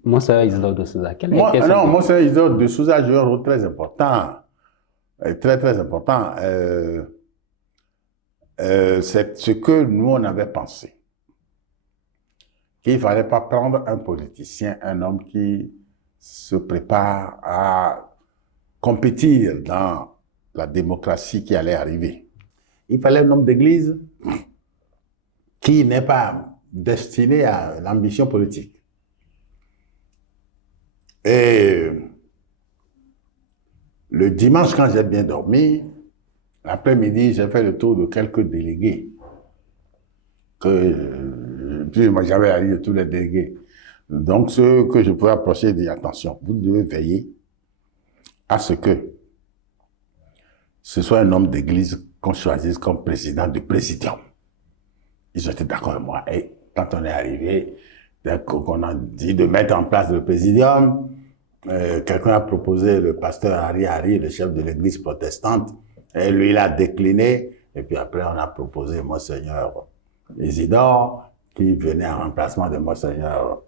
Monseigneur Isidore de Souza. Non, Monseigneur Isidore de Souza joue un rôle très important. Très, très important. C'est ce que nous, on avait pensé. Qu'il ne fallait pas prendre un politicien, un homme qui se prépare à compétir dans la démocratie qui allait arriver. Il fallait un homme d'église qui n'est pas destiné à l'ambition politique. Et le dimanche, quand j'ai bien dormi, l'après-midi, j'ai fait le tour de quelques délégués. Puis moi, j'avais la liste de tous les délégués. Donc, ceux que je pouvais approcher, dire attention, vous devez veiller à ce que ce soit un homme d'église qu'on choisisse comme président du présidium. Ils ont été d'accord avec moi. Et quand on est arrivé, qu'on a dit de mettre en place le présidium, quelqu'un a proposé le pasteur Harry, le chef de l'église protestante, et lui, il a décliné, et puis après, on a proposé Monseigneur Isidore, qui venait en remplacement de Monseigneur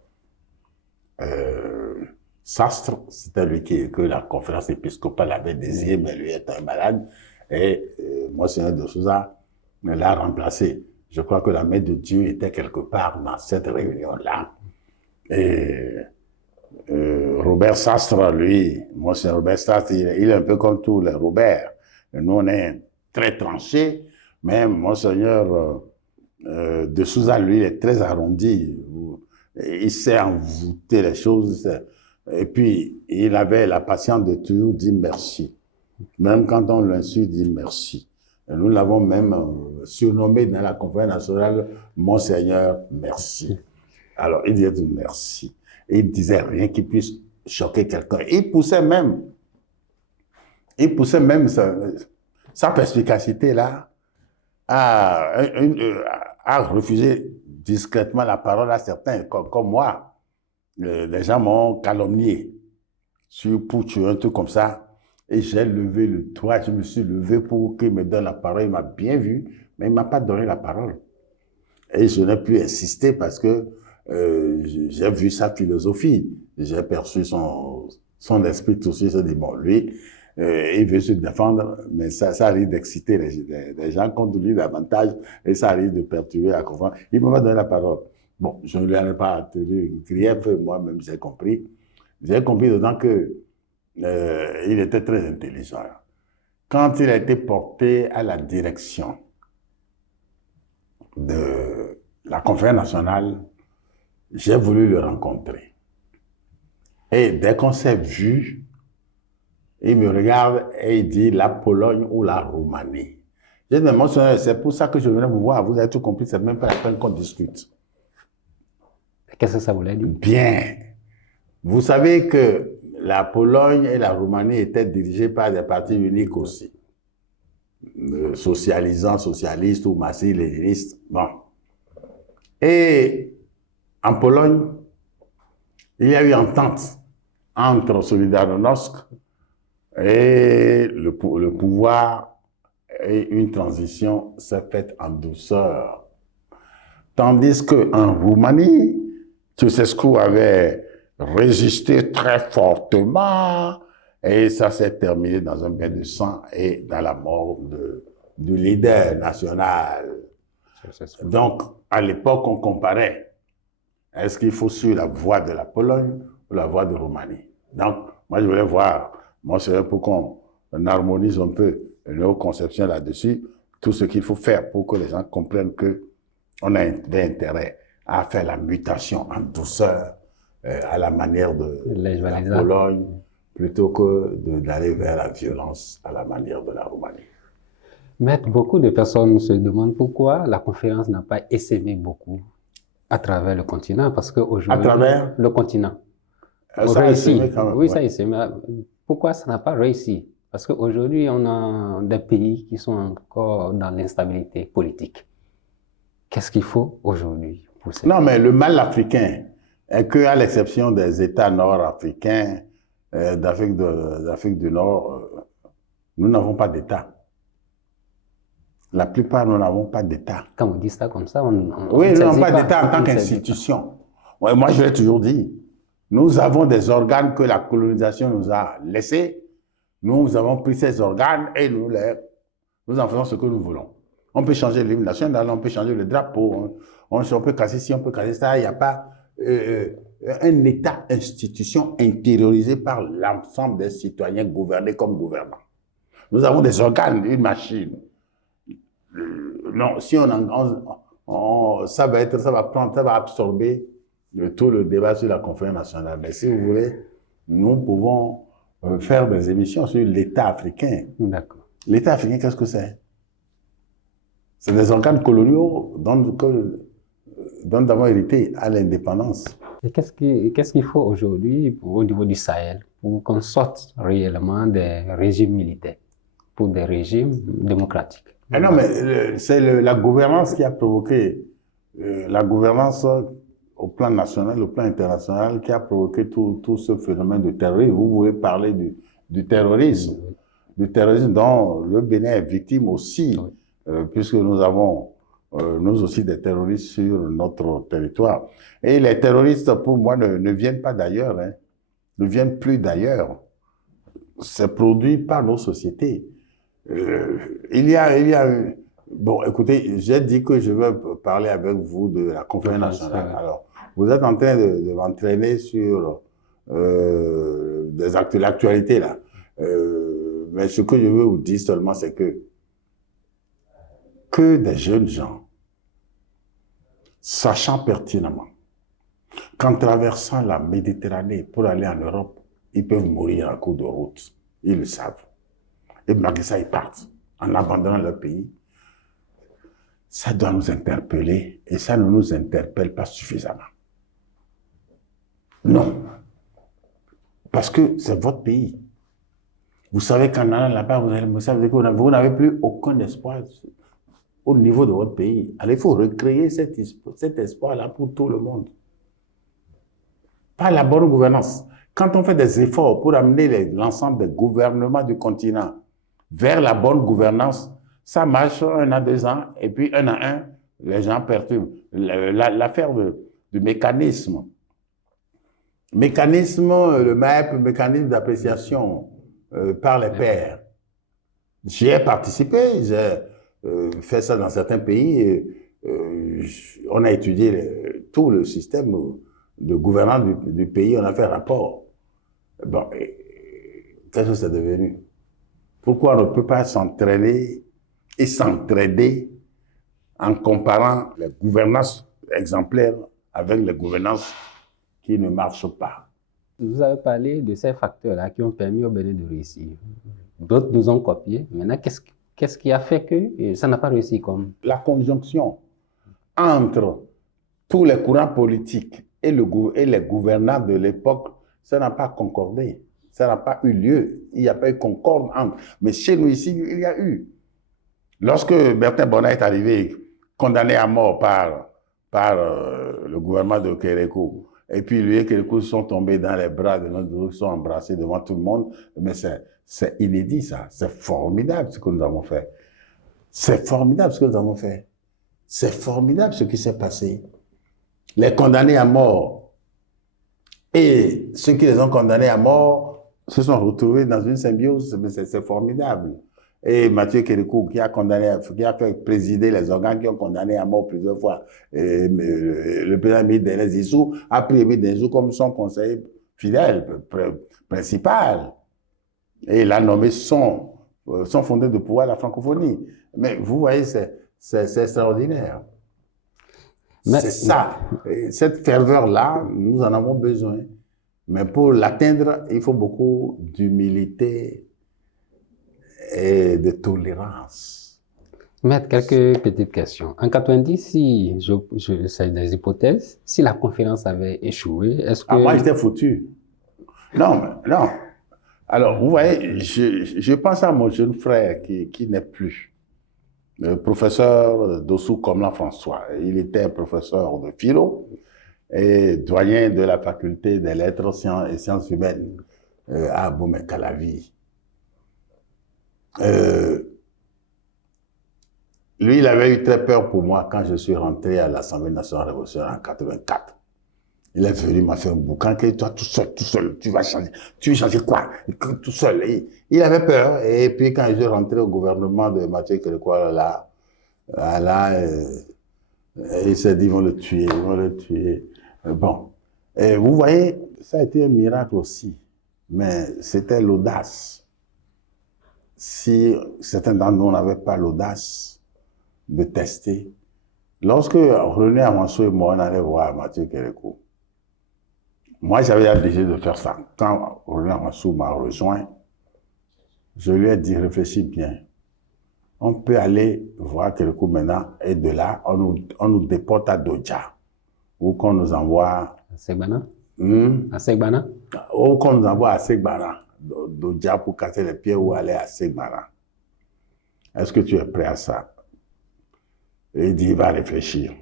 Sastre. C'était lui que la conférence épiscopale avait désigné, mais lui était un malade, et Monseigneur de Souza l'a remplacé. Je crois que la main de Dieu était quelque part dans cette réunion-là. Et Robert Sastre, lui, Monseigneur Robert Sastre, il est un peu comme tous les Robert. Nous, on est très tranchés, mais Monseigneur de Souza, lui, il est très arrondi. Il sait envoûter les choses. Et puis, il avait la patience de toujours dire merci. Même quand on l'insulte, dit merci. Et nous l'avons même surnommé dans la conférence nationale Monseigneur Merci. Alors, il disait merci. Et il ne disait rien qui puisse choquer quelqu'un. Il poussait même sa perspicacité là à refuser discrètement la parole à certains, comme moi. Les gens m'ont calomnié sur Pouch, un truc comme ça. Et j'ai levé le doigt, je me suis levé pour qu'il me donne la parole. Il m'a bien vu, mais il ne m'a pas donné la parole. Et je n'ai plus insisté parce que j'ai vu sa philosophie. J'ai perçu son esprit tout de suite. Je dis, bon, lui, il veut se défendre, mais ça risque d'exciter les gens contre lui davantage et ça risque de perturber la conférence. Il ne m'a pas donné la parole. Bon, je ne lui en ai pas tenu grief, moi-même j'ai compris. J'ai compris dedans que il était très intelligent. Quand il a été porté à la direction de la conférence nationale, j'ai voulu le rencontrer. Et dès qu'on s'est vu, il me regarde et il dit la Pologne ou la Roumanie. J'ai dit, Monseigneur, c'est pour ça que je venais vous voir. Vous avez tout compris, c'est même pas la peine qu'on discute. Qu'est-ce que ça voulait dire? Bien. Vous savez que la Pologne et la Roumanie étaient dirigées par des partis uniques aussi. Socialisants, socialistes ou marxistes-léninistes. Bon. Et en Pologne, il y a eu entente entre Solidarność et le pouvoir, et une transition s'est faite en douceur. Tandis qu'en Roumanie, Ceausescu avait résisté très fortement et ça s'est terminé dans un bain de sang et dans la mort du leader national. Donc, à l'époque, on comparait. Est-ce qu'il faut suivre la voie de la Pologne ou la voie de Roumanie? Donc, moi, je voulais voir, moi, c'est pour qu'on harmonise un peu nos conceptions là-dessus, tout ce qu'il faut faire pour que les gens comprennent qu'on a intérêt à faire la mutation en douceur, à la manière de la Pologne, plutôt que d'aller vers la violence à la manière de la Roumanie. Maître, beaucoup de personnes se demandent pourquoi la conférence n'a pas essaimé beaucoup à travers le continent, parce qu'aujourd'hui... À travers le continent. Ça a essaimé quand même. Oui, ouais. Ça a essaimé. Pourquoi ça n'a pas réussi? Parce qu'aujourd'hui, on a des pays qui sont encore dans l'instabilité politique. Qu'est-ce qu'il faut aujourd'hui pour ça? Non, mais le mal africain est qu'à l'exception des États nord-africains, d'Afrique du Nord, nous n'avons pas d'État. La plupart, nous n'avons pas d'État. Quand vous dites ça comme ça, oui, nous n'avons pas d'État en tant qu'institution. Ouais, moi, je l'ai toujours dit. Nous avons des organes que la colonisation nous a laissés. Nous avons pris ces organes et nous en faisons ce que nous voulons. On peut changer l'hymne national, on peut changer le drapeau, on peut casser ci, on peut casser ça. Il n'y a pas un État, institution intériorisée par l'ensemble des citoyens gouvernés comme gouvernants. Nous avons des organes, une machine. Non, si ça va absorber tout le débat sur la conférence nationale. Mais si vous voulez, nous pouvons faire des émissions sur l'État africain. D'accord. L'État africain, qu'est-ce que c'est? C'est des organes coloniaux dont nous avons hérité à l'indépendance. Et qu'est-ce qu'il faut aujourd'hui au niveau du Sahel pour qu'on sorte réellement des régimes militaires pour des régimes démocratiques? Ah non, mais c'est la gouvernance qui a provoqué la gouvernance au plan national, au plan international, qui a provoqué tout ce phénomène de terrorisme. Vous voulez parler du terrorisme, dont le Bénin est victime aussi, puisque nous avons nous aussi des terroristes sur notre territoire. Et les terroristes, pour moi, ne viennent pas d'ailleurs, hein, ne viennent plus d'ailleurs. C'est produit par nos sociétés. Bon, écoutez, j'ai dit que je vais parler avec vous de la conférence nationale. Alors, vous êtes en train de m'entraîner sur l'actualité, là. Mais ce que je veux vous dire seulement, c'est que des jeunes gens, sachant pertinemment qu'en traversant la Méditerranée pour aller en Europe, ils peuvent mourir en cours de route. Ils le savent. Et malgré ça, ils partent en abandonnant leur pays. Ça doit nous interpeller et ça ne nous interpelle pas suffisamment. Non. Parce que c'est votre pays. Vous savez qu'en allant là-bas, vous n'avez plus aucun espoir au niveau de votre pays. Alors il faut recréer cet espoir-là pour tout le monde. Pas la bonne gouvernance. Quand on fait des efforts pour amener l'ensemble des gouvernements du continent vers la bonne gouvernance, ça marche 1 an, 2 ans, et puis 1 à 1, les gens perturbent. L'affaire du mécanisme. Le MEP, mécanisme d'appréciation par les pairs. J'y ai participé, j'ai fait ça dans certains pays. On a étudié tout le système de gouvernance du pays, on a fait un rapport. Bon, qu'est-ce que c'est devenu? Pourquoi on ne peut pas s'entraîner et s'entraider en comparant les gouvernances exemplaires avec les gouvernances qui ne marchent pas? Vous avez parlé de ces facteurs-là qui ont permis au Bénin de réussir. D'autres nous ont copiés. Maintenant, qu'est-ce qui a fait que ça n'a pas réussi comme? La conjonction entre tous les courants politiques et les gouvernants de l'époque, ça n'a pas concordé. Ça n'a pas eu lieu. Il n'y a pas eu concorde entre. Mais chez nous ici, il y a eu. Lorsque Bertin Bonnat est arrivé, condamné à mort par le gouvernement de Kérékou, et puis lui et Kérékou sont tombés dans les bras de notre, sont embrassés devant tout le monde, mais c'est inédit ça. C'est formidable ce que nous avons fait. C'est formidable ce que nous avons fait. C'est formidable ce qui s'est passé. Les condamnés à mort et ceux qui les ont condamnés à mort se sont retrouvés dans une symbiose, c'est formidable. Et Mathieu Kérékou, qui a fait présider les organes qui ont condamné à mort plusieurs fois, le président Bédénès Issou a pris Bédénès Issou comme son conseiller fidèle, principal. Et il a nommé son fondeur de pouvoir la francophonie. Mais vous voyez, c'est extraordinaire. C'est ça. Et cette ferveur-là, nous en avons besoin. Mais pour l'atteindre, il faut beaucoup d'humilité et de tolérance. Maître, quelques petites questions. En 90, si c'est des hypothèses, si la conférence avait échoué, est-ce que... moi, j'étais foutu. Non. Alors, vous voyez, je pense à mon jeune frère qui n'est plus. Le professeur Dossou Komlan François. Il était professeur de philo et doyen de la faculté des lettres et sciences humaines à Abomey-Calavi. Lui, il avait eu très peur pour moi quand je suis rentré à l'Assemblée nationale révolutionnaire en 84. Il est venu, m'a fait un bouquin que toi, tout seul, tu vas changer. Tu veux changer quoi? Tout seul. Il avait peur. Et puis, quand je suis rentré au gouvernement de Mathieu Kérékou, il s'est dit, ils vont le tuer. Bon. Et vous voyez, ça a été un miracle aussi. Mais c'était l'audace. Si certains d'entre nous n'avaient pas l'audace de tester. Lorsque René Amansou et moi, on allait voir Mathieu Kérékou, moi, j'avais décidé de faire ça. Quand René Amansou m'a rejoint, je lui ai dit, réfléchis bien. On peut aller voir Kérékou maintenant, et de là, on nous déporte à Dodja, ou qu'on nous envoie... À Segbana? À Segbana? Ou qu'on nous envoie à Segbana, Dodja pour casser les pieds, ou aller à Segbana. Est-ce que tu es prêt à ça? Et il dit, il va réfléchir.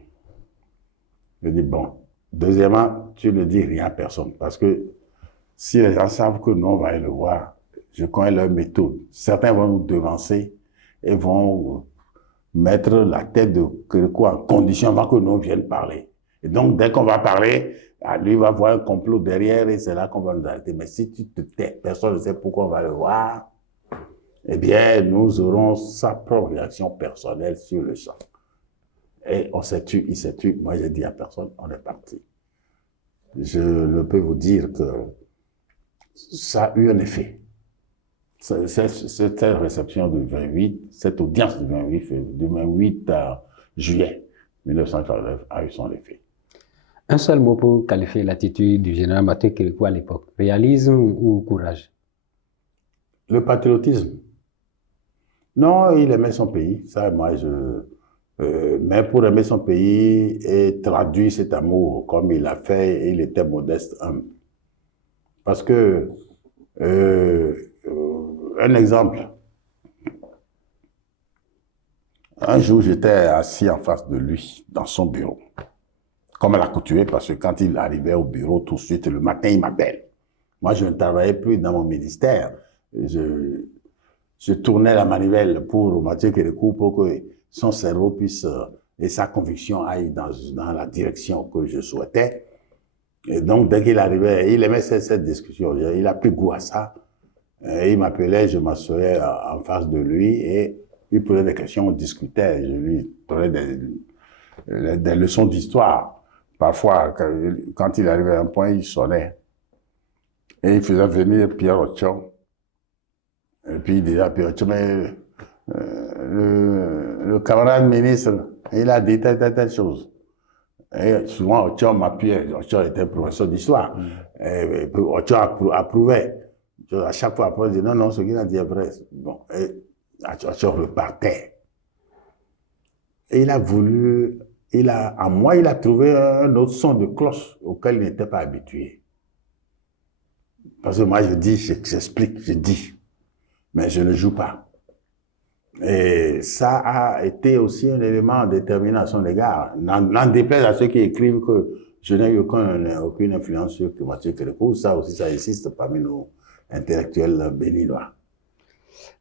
Je dis, bon. Deuxièmement, tu ne dis rien à personne. Parce que si les gens savent que nous, on va aller le voir, je connais leur méthode. Certains vont nous devancer et vont mettre la tête de Kérékou en condition avant que nous viennent parler. Et donc, dès qu'on va parler, lui va voir un complot derrière et c'est là qu'on va nous arrêter. Mais si tu te tais, personne ne sait pourquoi on va le voir, eh bien, nous aurons sa propre réaction personnelle sur le champ. Et on s'est tué, il s'est tué. Moi, j'ai dit à personne, on est parti. Je ne peux vous dire que ça a eu un effet. Cette réception du 28, cette audience du 28 juillet 1949 a eu son effet. Un seul mot pour qualifier l'attitude du général Mathieu Kérékou à l'époque. Réalisme ou courage? Le patriotisme. Non, il aimait son pays. Ça, moi, mais pour aimer son pays et traduire cet amour comme il l'a fait, il était modeste, humble. Parce que, un exemple, un jour j'étais assis en face de lui, dans son bureau, comme à l'accoutumée, parce que quand il arrivait au bureau, tout de suite, le matin, il m'appelle. Moi, je ne travaillais plus dans mon ministère. Je tournais la manivelle pour Mathieu Kérékou pour que son cerveau puisse, et sa conviction aille dans la direction que je souhaitais. Et donc, dès qu'il arrivait, il aimait cette discussion. Il a pris goût à ça. Et il m'appelait, je m'assoyais en face de lui et il posait des questions, on discutait. Je lui donnais des leçons d'histoire. Parfois, quand il arrivait à un point, il sonnait. Et il faisait venir Pierre Ochon. Et puis il disait à Pierre Ochon, mais le camarade ministre, il a dit telle chose. Et souvent, Ochon m'appuyait. Ochon était professeur d'histoire. Et Ochon approuvait. À chaque fois, après, je dis non, non, ce qu'il a dit est vrai. Bon, et Ochon repartait. Et il a voulu, en moi, il a trouvé un autre son de cloche auquel il n'était pas habitué. Parce que moi, je dis, j'explique, je dis, mais je ne joue pas. Et ça a été aussi un élément déterminant à son égard. N'en déplaise à ceux qui écrivent que je n'ai eu aucune influence sur Mathieu Kérékou, ça aussi, ça existe parmi nos intellectuels béninois.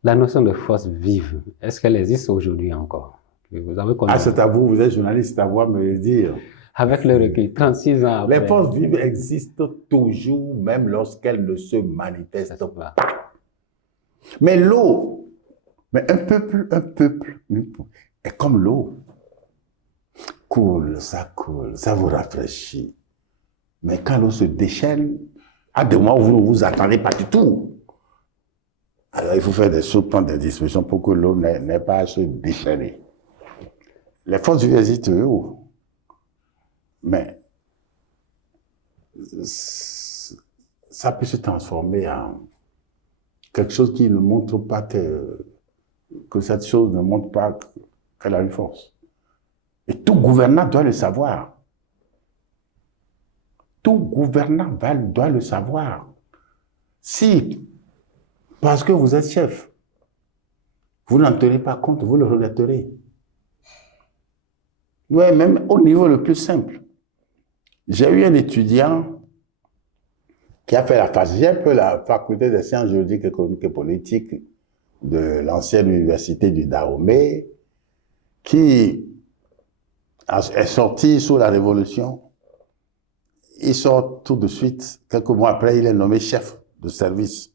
La notion de force vive, est-ce qu'elle existe aujourd'hui encore? Vous avez connu... Ah, c'est à vous êtes journaliste, c'est à vous de me le dire. Avec le recul, 36 ans après... Les forces vives existent toujours, même lorsqu'elles ne se manifestent pas. Mais l'eau, mais un peuple est comme l'eau. Coule, ça vous rafraîchit. Mais quand l'eau se déchaîne, à des moments où vous ne vous attendez pas du tout, alors il faut faire des choses, prendre des dispositions pour que l'eau n'ait pas à se déchaîner. Les forces vives existent toujours. Mais ça peut se transformer en quelque chose qui ne montre pas que cette chose ne montre pas qu'elle a une force. Et tout gouvernant doit le savoir. Tout gouvernant doit le savoir. Si, parce que vous êtes chef, vous n'en tenez pas compte, vous le regretterez. Oui, même au niveau le plus simple. J'ai eu un étudiant qui a fait la faculté des sciences juridiques, économiques et politiques de l'ancienne université du Dahomey, qui est sorti sous la Révolution. Il sort tout de suite. Quelques mois après, il est nommé chef de service.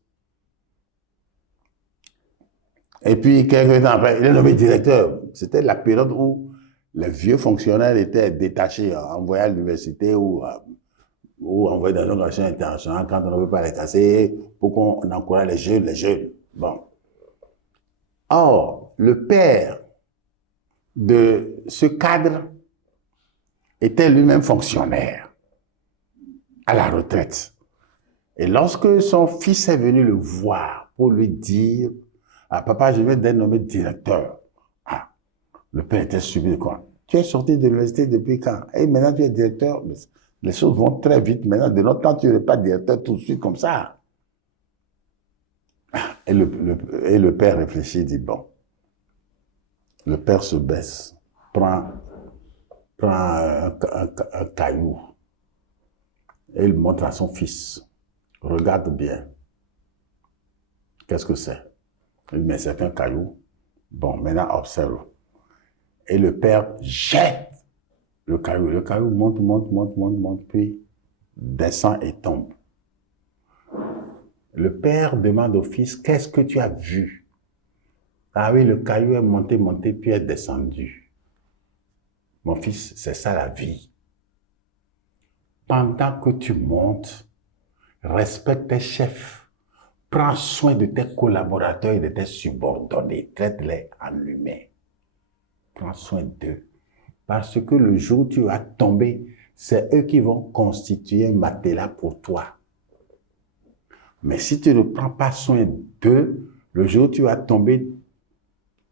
Et puis, quelques temps après, il est nommé directeur. C'était la période où les vieux fonctionnaires étaient détachés, envoyés à l'université ou envoyés dans une organisation internationale quand on ne veut pas les casser pour qu'on encourage les jeunes. Bon. Or, le père de ce cadre était lui-même fonctionnaire à la retraite. Et lorsque son fils est venu le voir pour lui dire « Ah, papa, je vais être nommé directeur. » Ah, le père était subi de quoi? Tu es sorti de l'université depuis quand? Et maintenant tu es directeur. Les choses vont très vite. Maintenant, de notre temps, tu n'es pas directeur tout de suite comme ça. Et le père réfléchit, dit bon. Le père se baisse, prend prend un caillou et il montre à son fils. Regarde bien. Qu'est-ce que c'est? Il dit, mais c'est un caillou. Bon, maintenant observe. Et le père jette le caillou. Le caillou monte, puis descend et tombe. Le père demande au fils, qu'est-ce que tu as vu? Ah oui, le caillou est monté, puis est descendu. Mon fils, c'est ça la vie. Pendant que tu montes, respecte tes chefs. Prends soin de tes collaborateurs et de tes subordonnés. Traite-les en humain. Prends soin d'eux. Parce que le jour où tu vas tomber, c'est eux qui vont constituer un matelas pour toi. Mais si tu ne prends pas soin d'eux, le jour où tu vas tomber,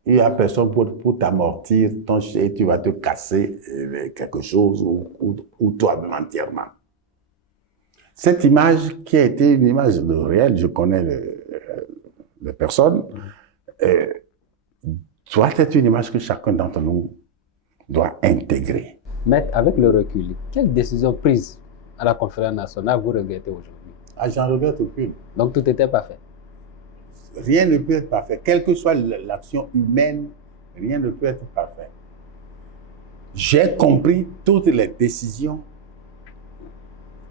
il n'y a personne pour t'amortir, et tu vas te casser quelque chose ou toi-même entièrement. Cette image qui a été une image de réel, je connais les personnes, doit être une image que chacun d'entre nous doit intégrer. Maître, avec le recul, quelle décision prise à la conférence nationale vous regrettez aujourd'hui? Ah, j'en regrette aucune. Donc tout n'était pas fait. Rien ne peut être parfait. Quelle que soit l'action humaine, rien ne peut être parfait. J'ai compris toutes les décisions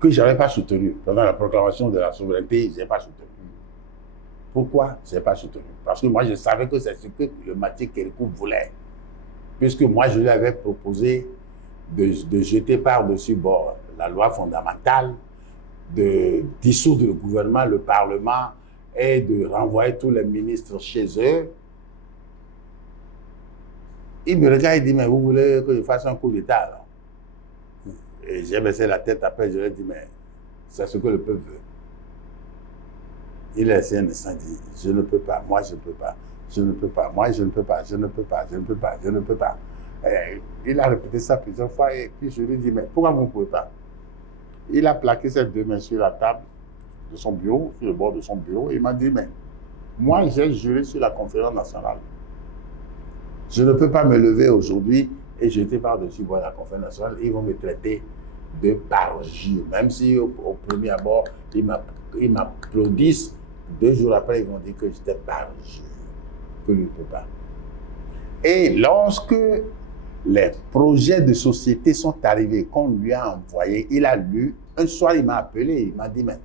que je n'avais pas soutenues. Pendant la proclamation de la souveraineté, je n'ai pas soutenu. Pourquoi je n'ai pas soutenu? Parce que moi, je savais que c'est ce que le Mathieu Kérékou voulait. Puisque moi, je lui avais proposé de jeter par-dessus bord la loi fondamentale, de dissoudre le gouvernement, le Parlement, et de renvoyer tous les ministres chez eux. Il me regarde et dit, mais vous voulez que je fasse un coup d'État alors? Et j'ai baissé la tête, après je lui ai dit, mais c'est ce que le peuple veut. Il a essayé un instant, dit, je ne peux pas, moi je ne peux pas, je ne peux pas, moi je ne peux pas, je ne peux pas, je ne peux pas, je ne peux pas. Et il a répété ça plusieurs fois et puis je lui ai dit, mais pourquoi vous ne pouvez pas? Il a plaqué ses deux mains sur la table de son bureau, sur le bord de son bureau, et il m'a dit, mais moi j'ai juré sur la conférence nationale. Je ne peux pas me lever aujourd'hui et jeter par-dessus bord la conférence nationale. Ils vont me traiter de parjure. Même si au premier abord, ils m'applaudissent, 2 jours après, ils vont dire que j'étais parjure, que je ne peux pas. Et lorsque les projets de société sont arrivés, qu'on lui a envoyé, il a lu. Un soir, il m'a appelé, il m'a dit, mais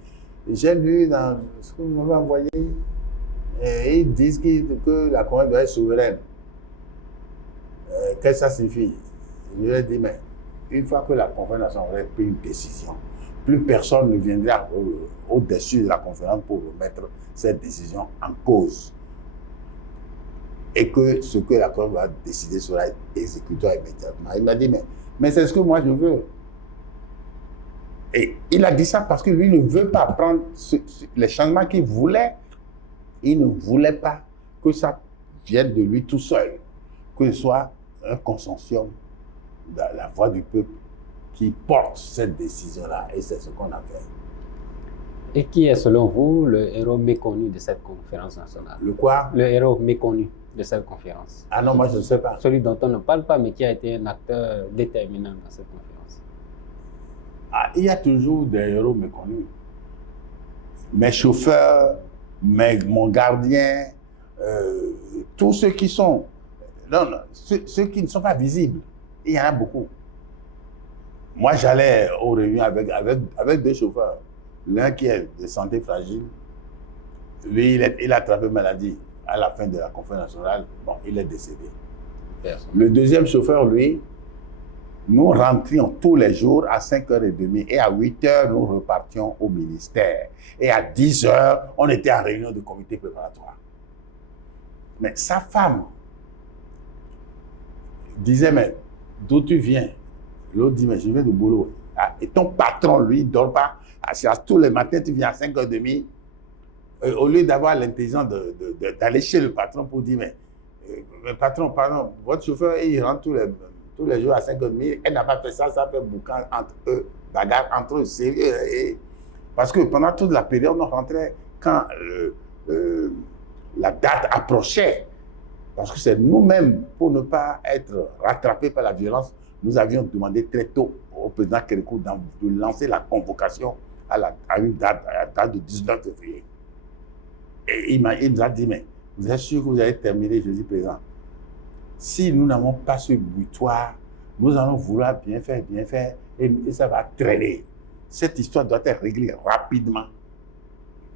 j'ai lu dans ce que vous m'avez envoyé, et ils disent que la Corée doit être souveraine. Qu'est-ce que ça signifie? Je lui ai dit, mais une fois que la conférence nationale aurait pris une décision, plus personne ne viendra au-dessus de la conférence pour remettre cette décision en cause. Et que ce que la Corée va décider sera exécuté immédiatement. Il m'a dit, mais c'est ce que moi je veux. Et il a dit ça parce que lui ne veut pas prendre les changements qu'il voulait. Il ne voulait pas que ça vienne de lui tout seul, que ce soit un consortium de la voix du peuple qui porte cette décision-là. Et c'est ce qu'on a fait. Et qui est selon vous le héros méconnu de cette conférence nationale? Le quoi? Le héros méconnu de cette conférence. Ah non, moi je ne sais pas. Celui dont on ne parle pas, mais qui a été un acteur déterminant dans cette conférence. Ah, il y a toujours des héros méconnus. Mes chauffeurs, mon gardien, tous ceux qui sont... Non, ceux qui ne sont pas visibles. Il y en a beaucoup. Moi, j'allais aux réunions avec 2 chauffeurs. L'un qui est de santé fragile, lui, il a attrapé maladie à la fin de la conférence nationale. Bon, il est décédé. Personne. Le deuxième chauffeur, lui, nous rentrions tous les jours à 5h30 et à 8h, nous repartions au ministère. Et à 10h, on était en réunion de comité préparatoire. Mais sa femme disait, mais d'où tu viens? L'autre dit, mais je viens du boulot. Ah, et ton patron, lui, ne dort pas. Tous les matins, tu viens à 5h30. Au lieu d'avoir l'intelligence d'aller chez le patron pour dire, mais patron, pardon, votre chauffeur, il rentre tous les jours à 5h30. Elle n'a pas fait ça, ça fait boucan entre eux, bagarre entre eux, sérieux. Parce que pendant toute la période, on rentrait quand la date approchait. Parce que c'est nous-mêmes, pour ne pas être rattrapés par la violence, nous avions demandé très tôt au président Kérékou de lancer la convocation à une date, à la date de 19 février. Et il nous a dit, mais vous êtes sûr que vous allez terminer? Je dis, président, si nous n'avons pas ce butoir, nous allons vouloir bien faire, et ça va traîner. Cette histoire doit être réglée rapidement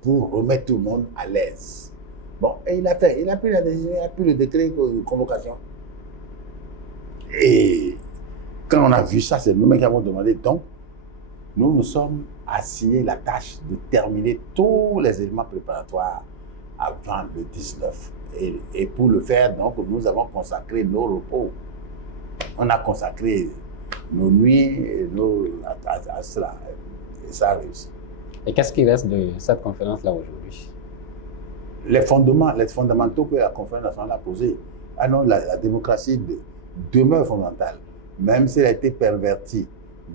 pour remettre tout le monde à l'aise. Bon, et il a fait, il a pris la décision, il a pris le décret de convocation. Et quand on a vu ça, c'est nous-mêmes qui avons demandé. Donc, nous nous sommes assigné la tâche de terminer tous les éléments préparatoires avant le 19. Et pour le faire, donc, nous avons consacré nos repos. On a consacré nos nuits à cela. Et ça a réussi. Et qu'est-ce qui reste de cette conférence-là aujourd'hui? Les fondamentaux que la conférence nationale a posés. Ah non, la démocratie demeure fondamentale, même si elle a été pervertie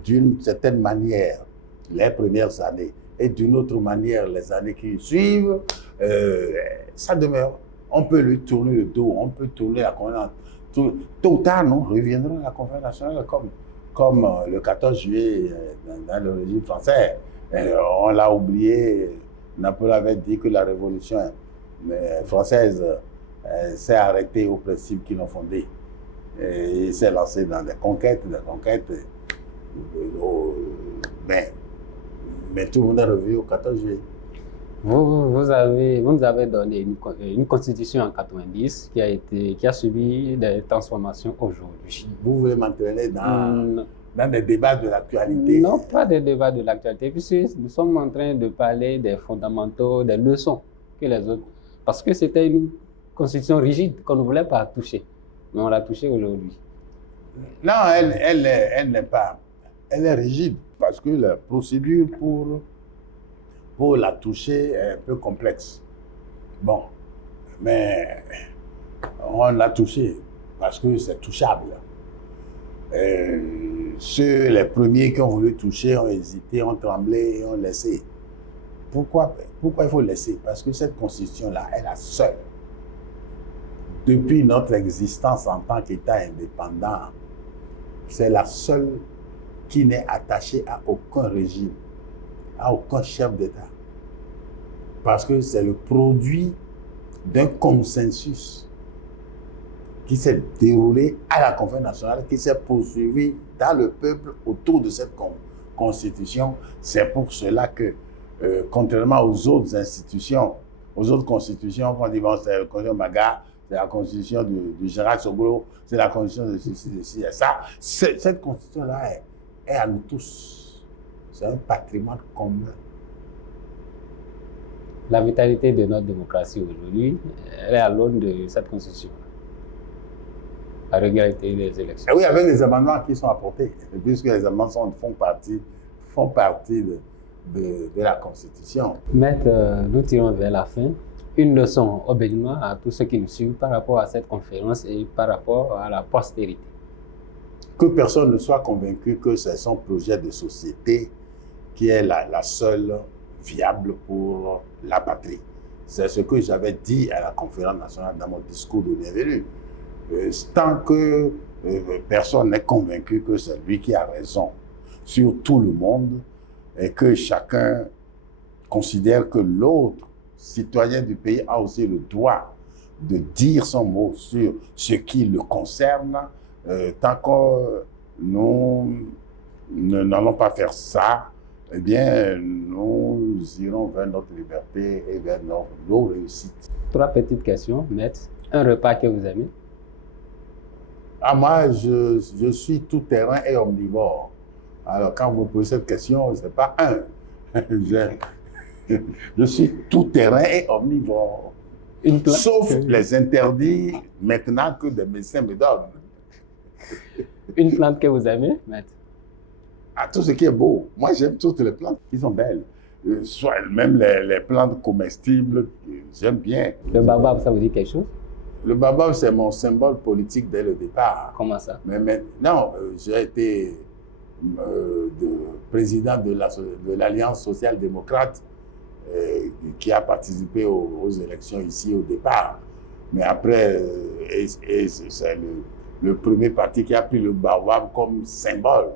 d'une certaine manière les premières années et d'une autre manière les années qui suivent, ça demeure. On peut lui tourner le dos, on peut tourner la conférence. Tôt ou tard, nous reviendrons à la conférence nationale comme le 14 juillet dans le régime français. On l'a oublié, Napoléon avait dit que la révolution française s'est arrêtée aux principes qui l'ont fondée. Et il s'est lancé dans des conquêtes, mais tout le monde est revenu au 14 juillet. Vous nous avez donné une constitution en 90 qui a subi des transformations aujourd'hui. Vous voulez m'entraîner dans des débats de l'actualité? Non, pas des débats de l'actualité, puisque nous sommes en train de parler des fondamentaux, des leçons que les autres... Parce que c'était une constitution rigide qu'on ne voulait pas toucher, mais on l'a touchée aujourd'hui. Non, elle n'est pas... Elle est rigide, parce que la procédure pour la toucher est un peu complexe. Bon, mais on l'a touchée parce que c'est touchable. Les premiers qui ont voulu toucher ont hésité, ont tremblé et ont laissé. Pourquoi il faut laisser? Parce que cette constitution-là est la seule. Depuis notre existence en tant qu'État indépendant, c'est la seule qui n'est attachée à aucun régime, à aucun chef d'État. Parce que c'est le produit d'un consensus qui s'est déroulé à la conférence nationale, qui s'est poursuivi dans le peuple autour de cette constitution. C'est pour cela que, contrairement aux autres institutions, aux autres constitutions, on dit bon, c'est la constitution Maga, c'est la constitution du général Sogolo, c'est la constitution de ceci et ça. Cette constitution-là est à nous tous. C'est un patrimoine commun. La vitalité de notre démocratie aujourd'hui, elle est à l'aune de cette constitution. La régularité des élections. Et oui, avec les amendements qui sont apportés, puisque les amendements font partie de la Constitution. Maître, nous tirons vers la fin. Une leçon au béninois à tous ceux qui nous suivent par rapport à cette conférence et par rapport à la postérité. Que personne ne soit convaincu que c'est son projet de société qui est la seule viable pour la patrie. C'est ce que j'avais dit à la conférence nationale dans mon discours de bienvenue. Tant que personne n'est convaincu que c'est lui qui a raison sur tout le monde et que chacun considère que l'autre citoyen du pays a aussi le droit de dire son mot sur ce qui le concerne, tant que nous n'allons pas faire ça, eh bien, nous irons vers notre liberté et vers nos réussites. 3 petites questions, maître. Un repas que vous aimez? Ah, moi, je suis tout terrain et omnivore. Alors, quand vous posez cette question, ce n'est pas un. Je suis tout terrain et omnivore. Sauf les interdits maintenant que des médecins me donnent. Une plante que vous aimez, maître? À tout ce qui est beau. Moi, j'aime toutes les plantes qui sont belles. Soit même les plantes comestibles, j'aime bien. Le baobab, ça vous dit quelque chose? Le baobab, c'est mon symbole politique dès le départ. Comment ça? Mais maintenant, j'ai été président de l'Alliance social-démocrate qui a participé aux élections ici au départ. Mais après, c'est le premier parti qui a pris le baobab comme symbole.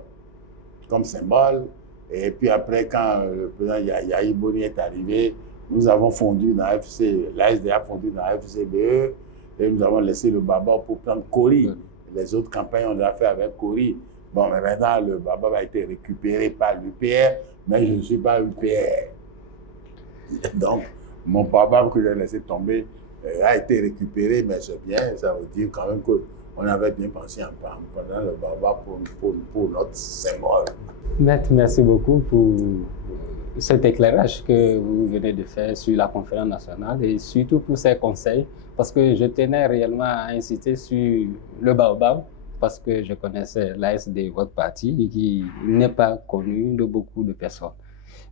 Et puis après, quand le président Yahi Boni est arrivé, nous avons fondu dans l'AFC, l'ASD a fondu dans l'AFCBE, et nous avons laissé le baobab pour prendre Kori. Les autres campagnes, on l'a fait avec Kori. Bon, mais maintenant, le baobab a été récupéré par l'UPR, mais je ne suis pas UPR. Donc, mon baobab que j'ai laissé tomber a été récupéré, mais c'est bien, ça veut dire quand même qu'on avait bien pensé en prenant le baobab pour notre symbole. Maître, merci beaucoup pour cet éclairage que vous venez de faire sur la conférence nationale et surtout pour ces conseils, parce que je tenais réellement à inciter sur le baobab, parce que je connaissais l'ASD, votre parti, qui n'est pas connu de beaucoup de personnes.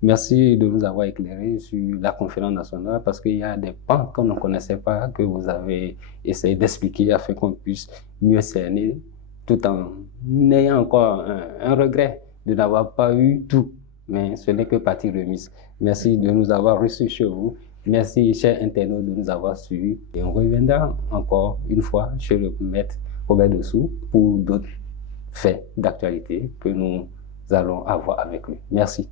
Merci de nous avoir éclairé sur la conférence nationale, parce qu'il y a des pans qu'on ne connaissait pas, que vous avez essayé d'expliquer afin qu'on puisse mieux cerner, tout en ayant encore un regret de n'avoir pas eu tout. Mais ce n'est que partie remise. Merci de nous avoir reçus chez vous. Merci, chers internautes, de nous avoir suivis. Et on reviendra encore une fois chez le maître Robert Dossou pour d'autres faits d'actualité que nous allons avoir avec lui. Merci.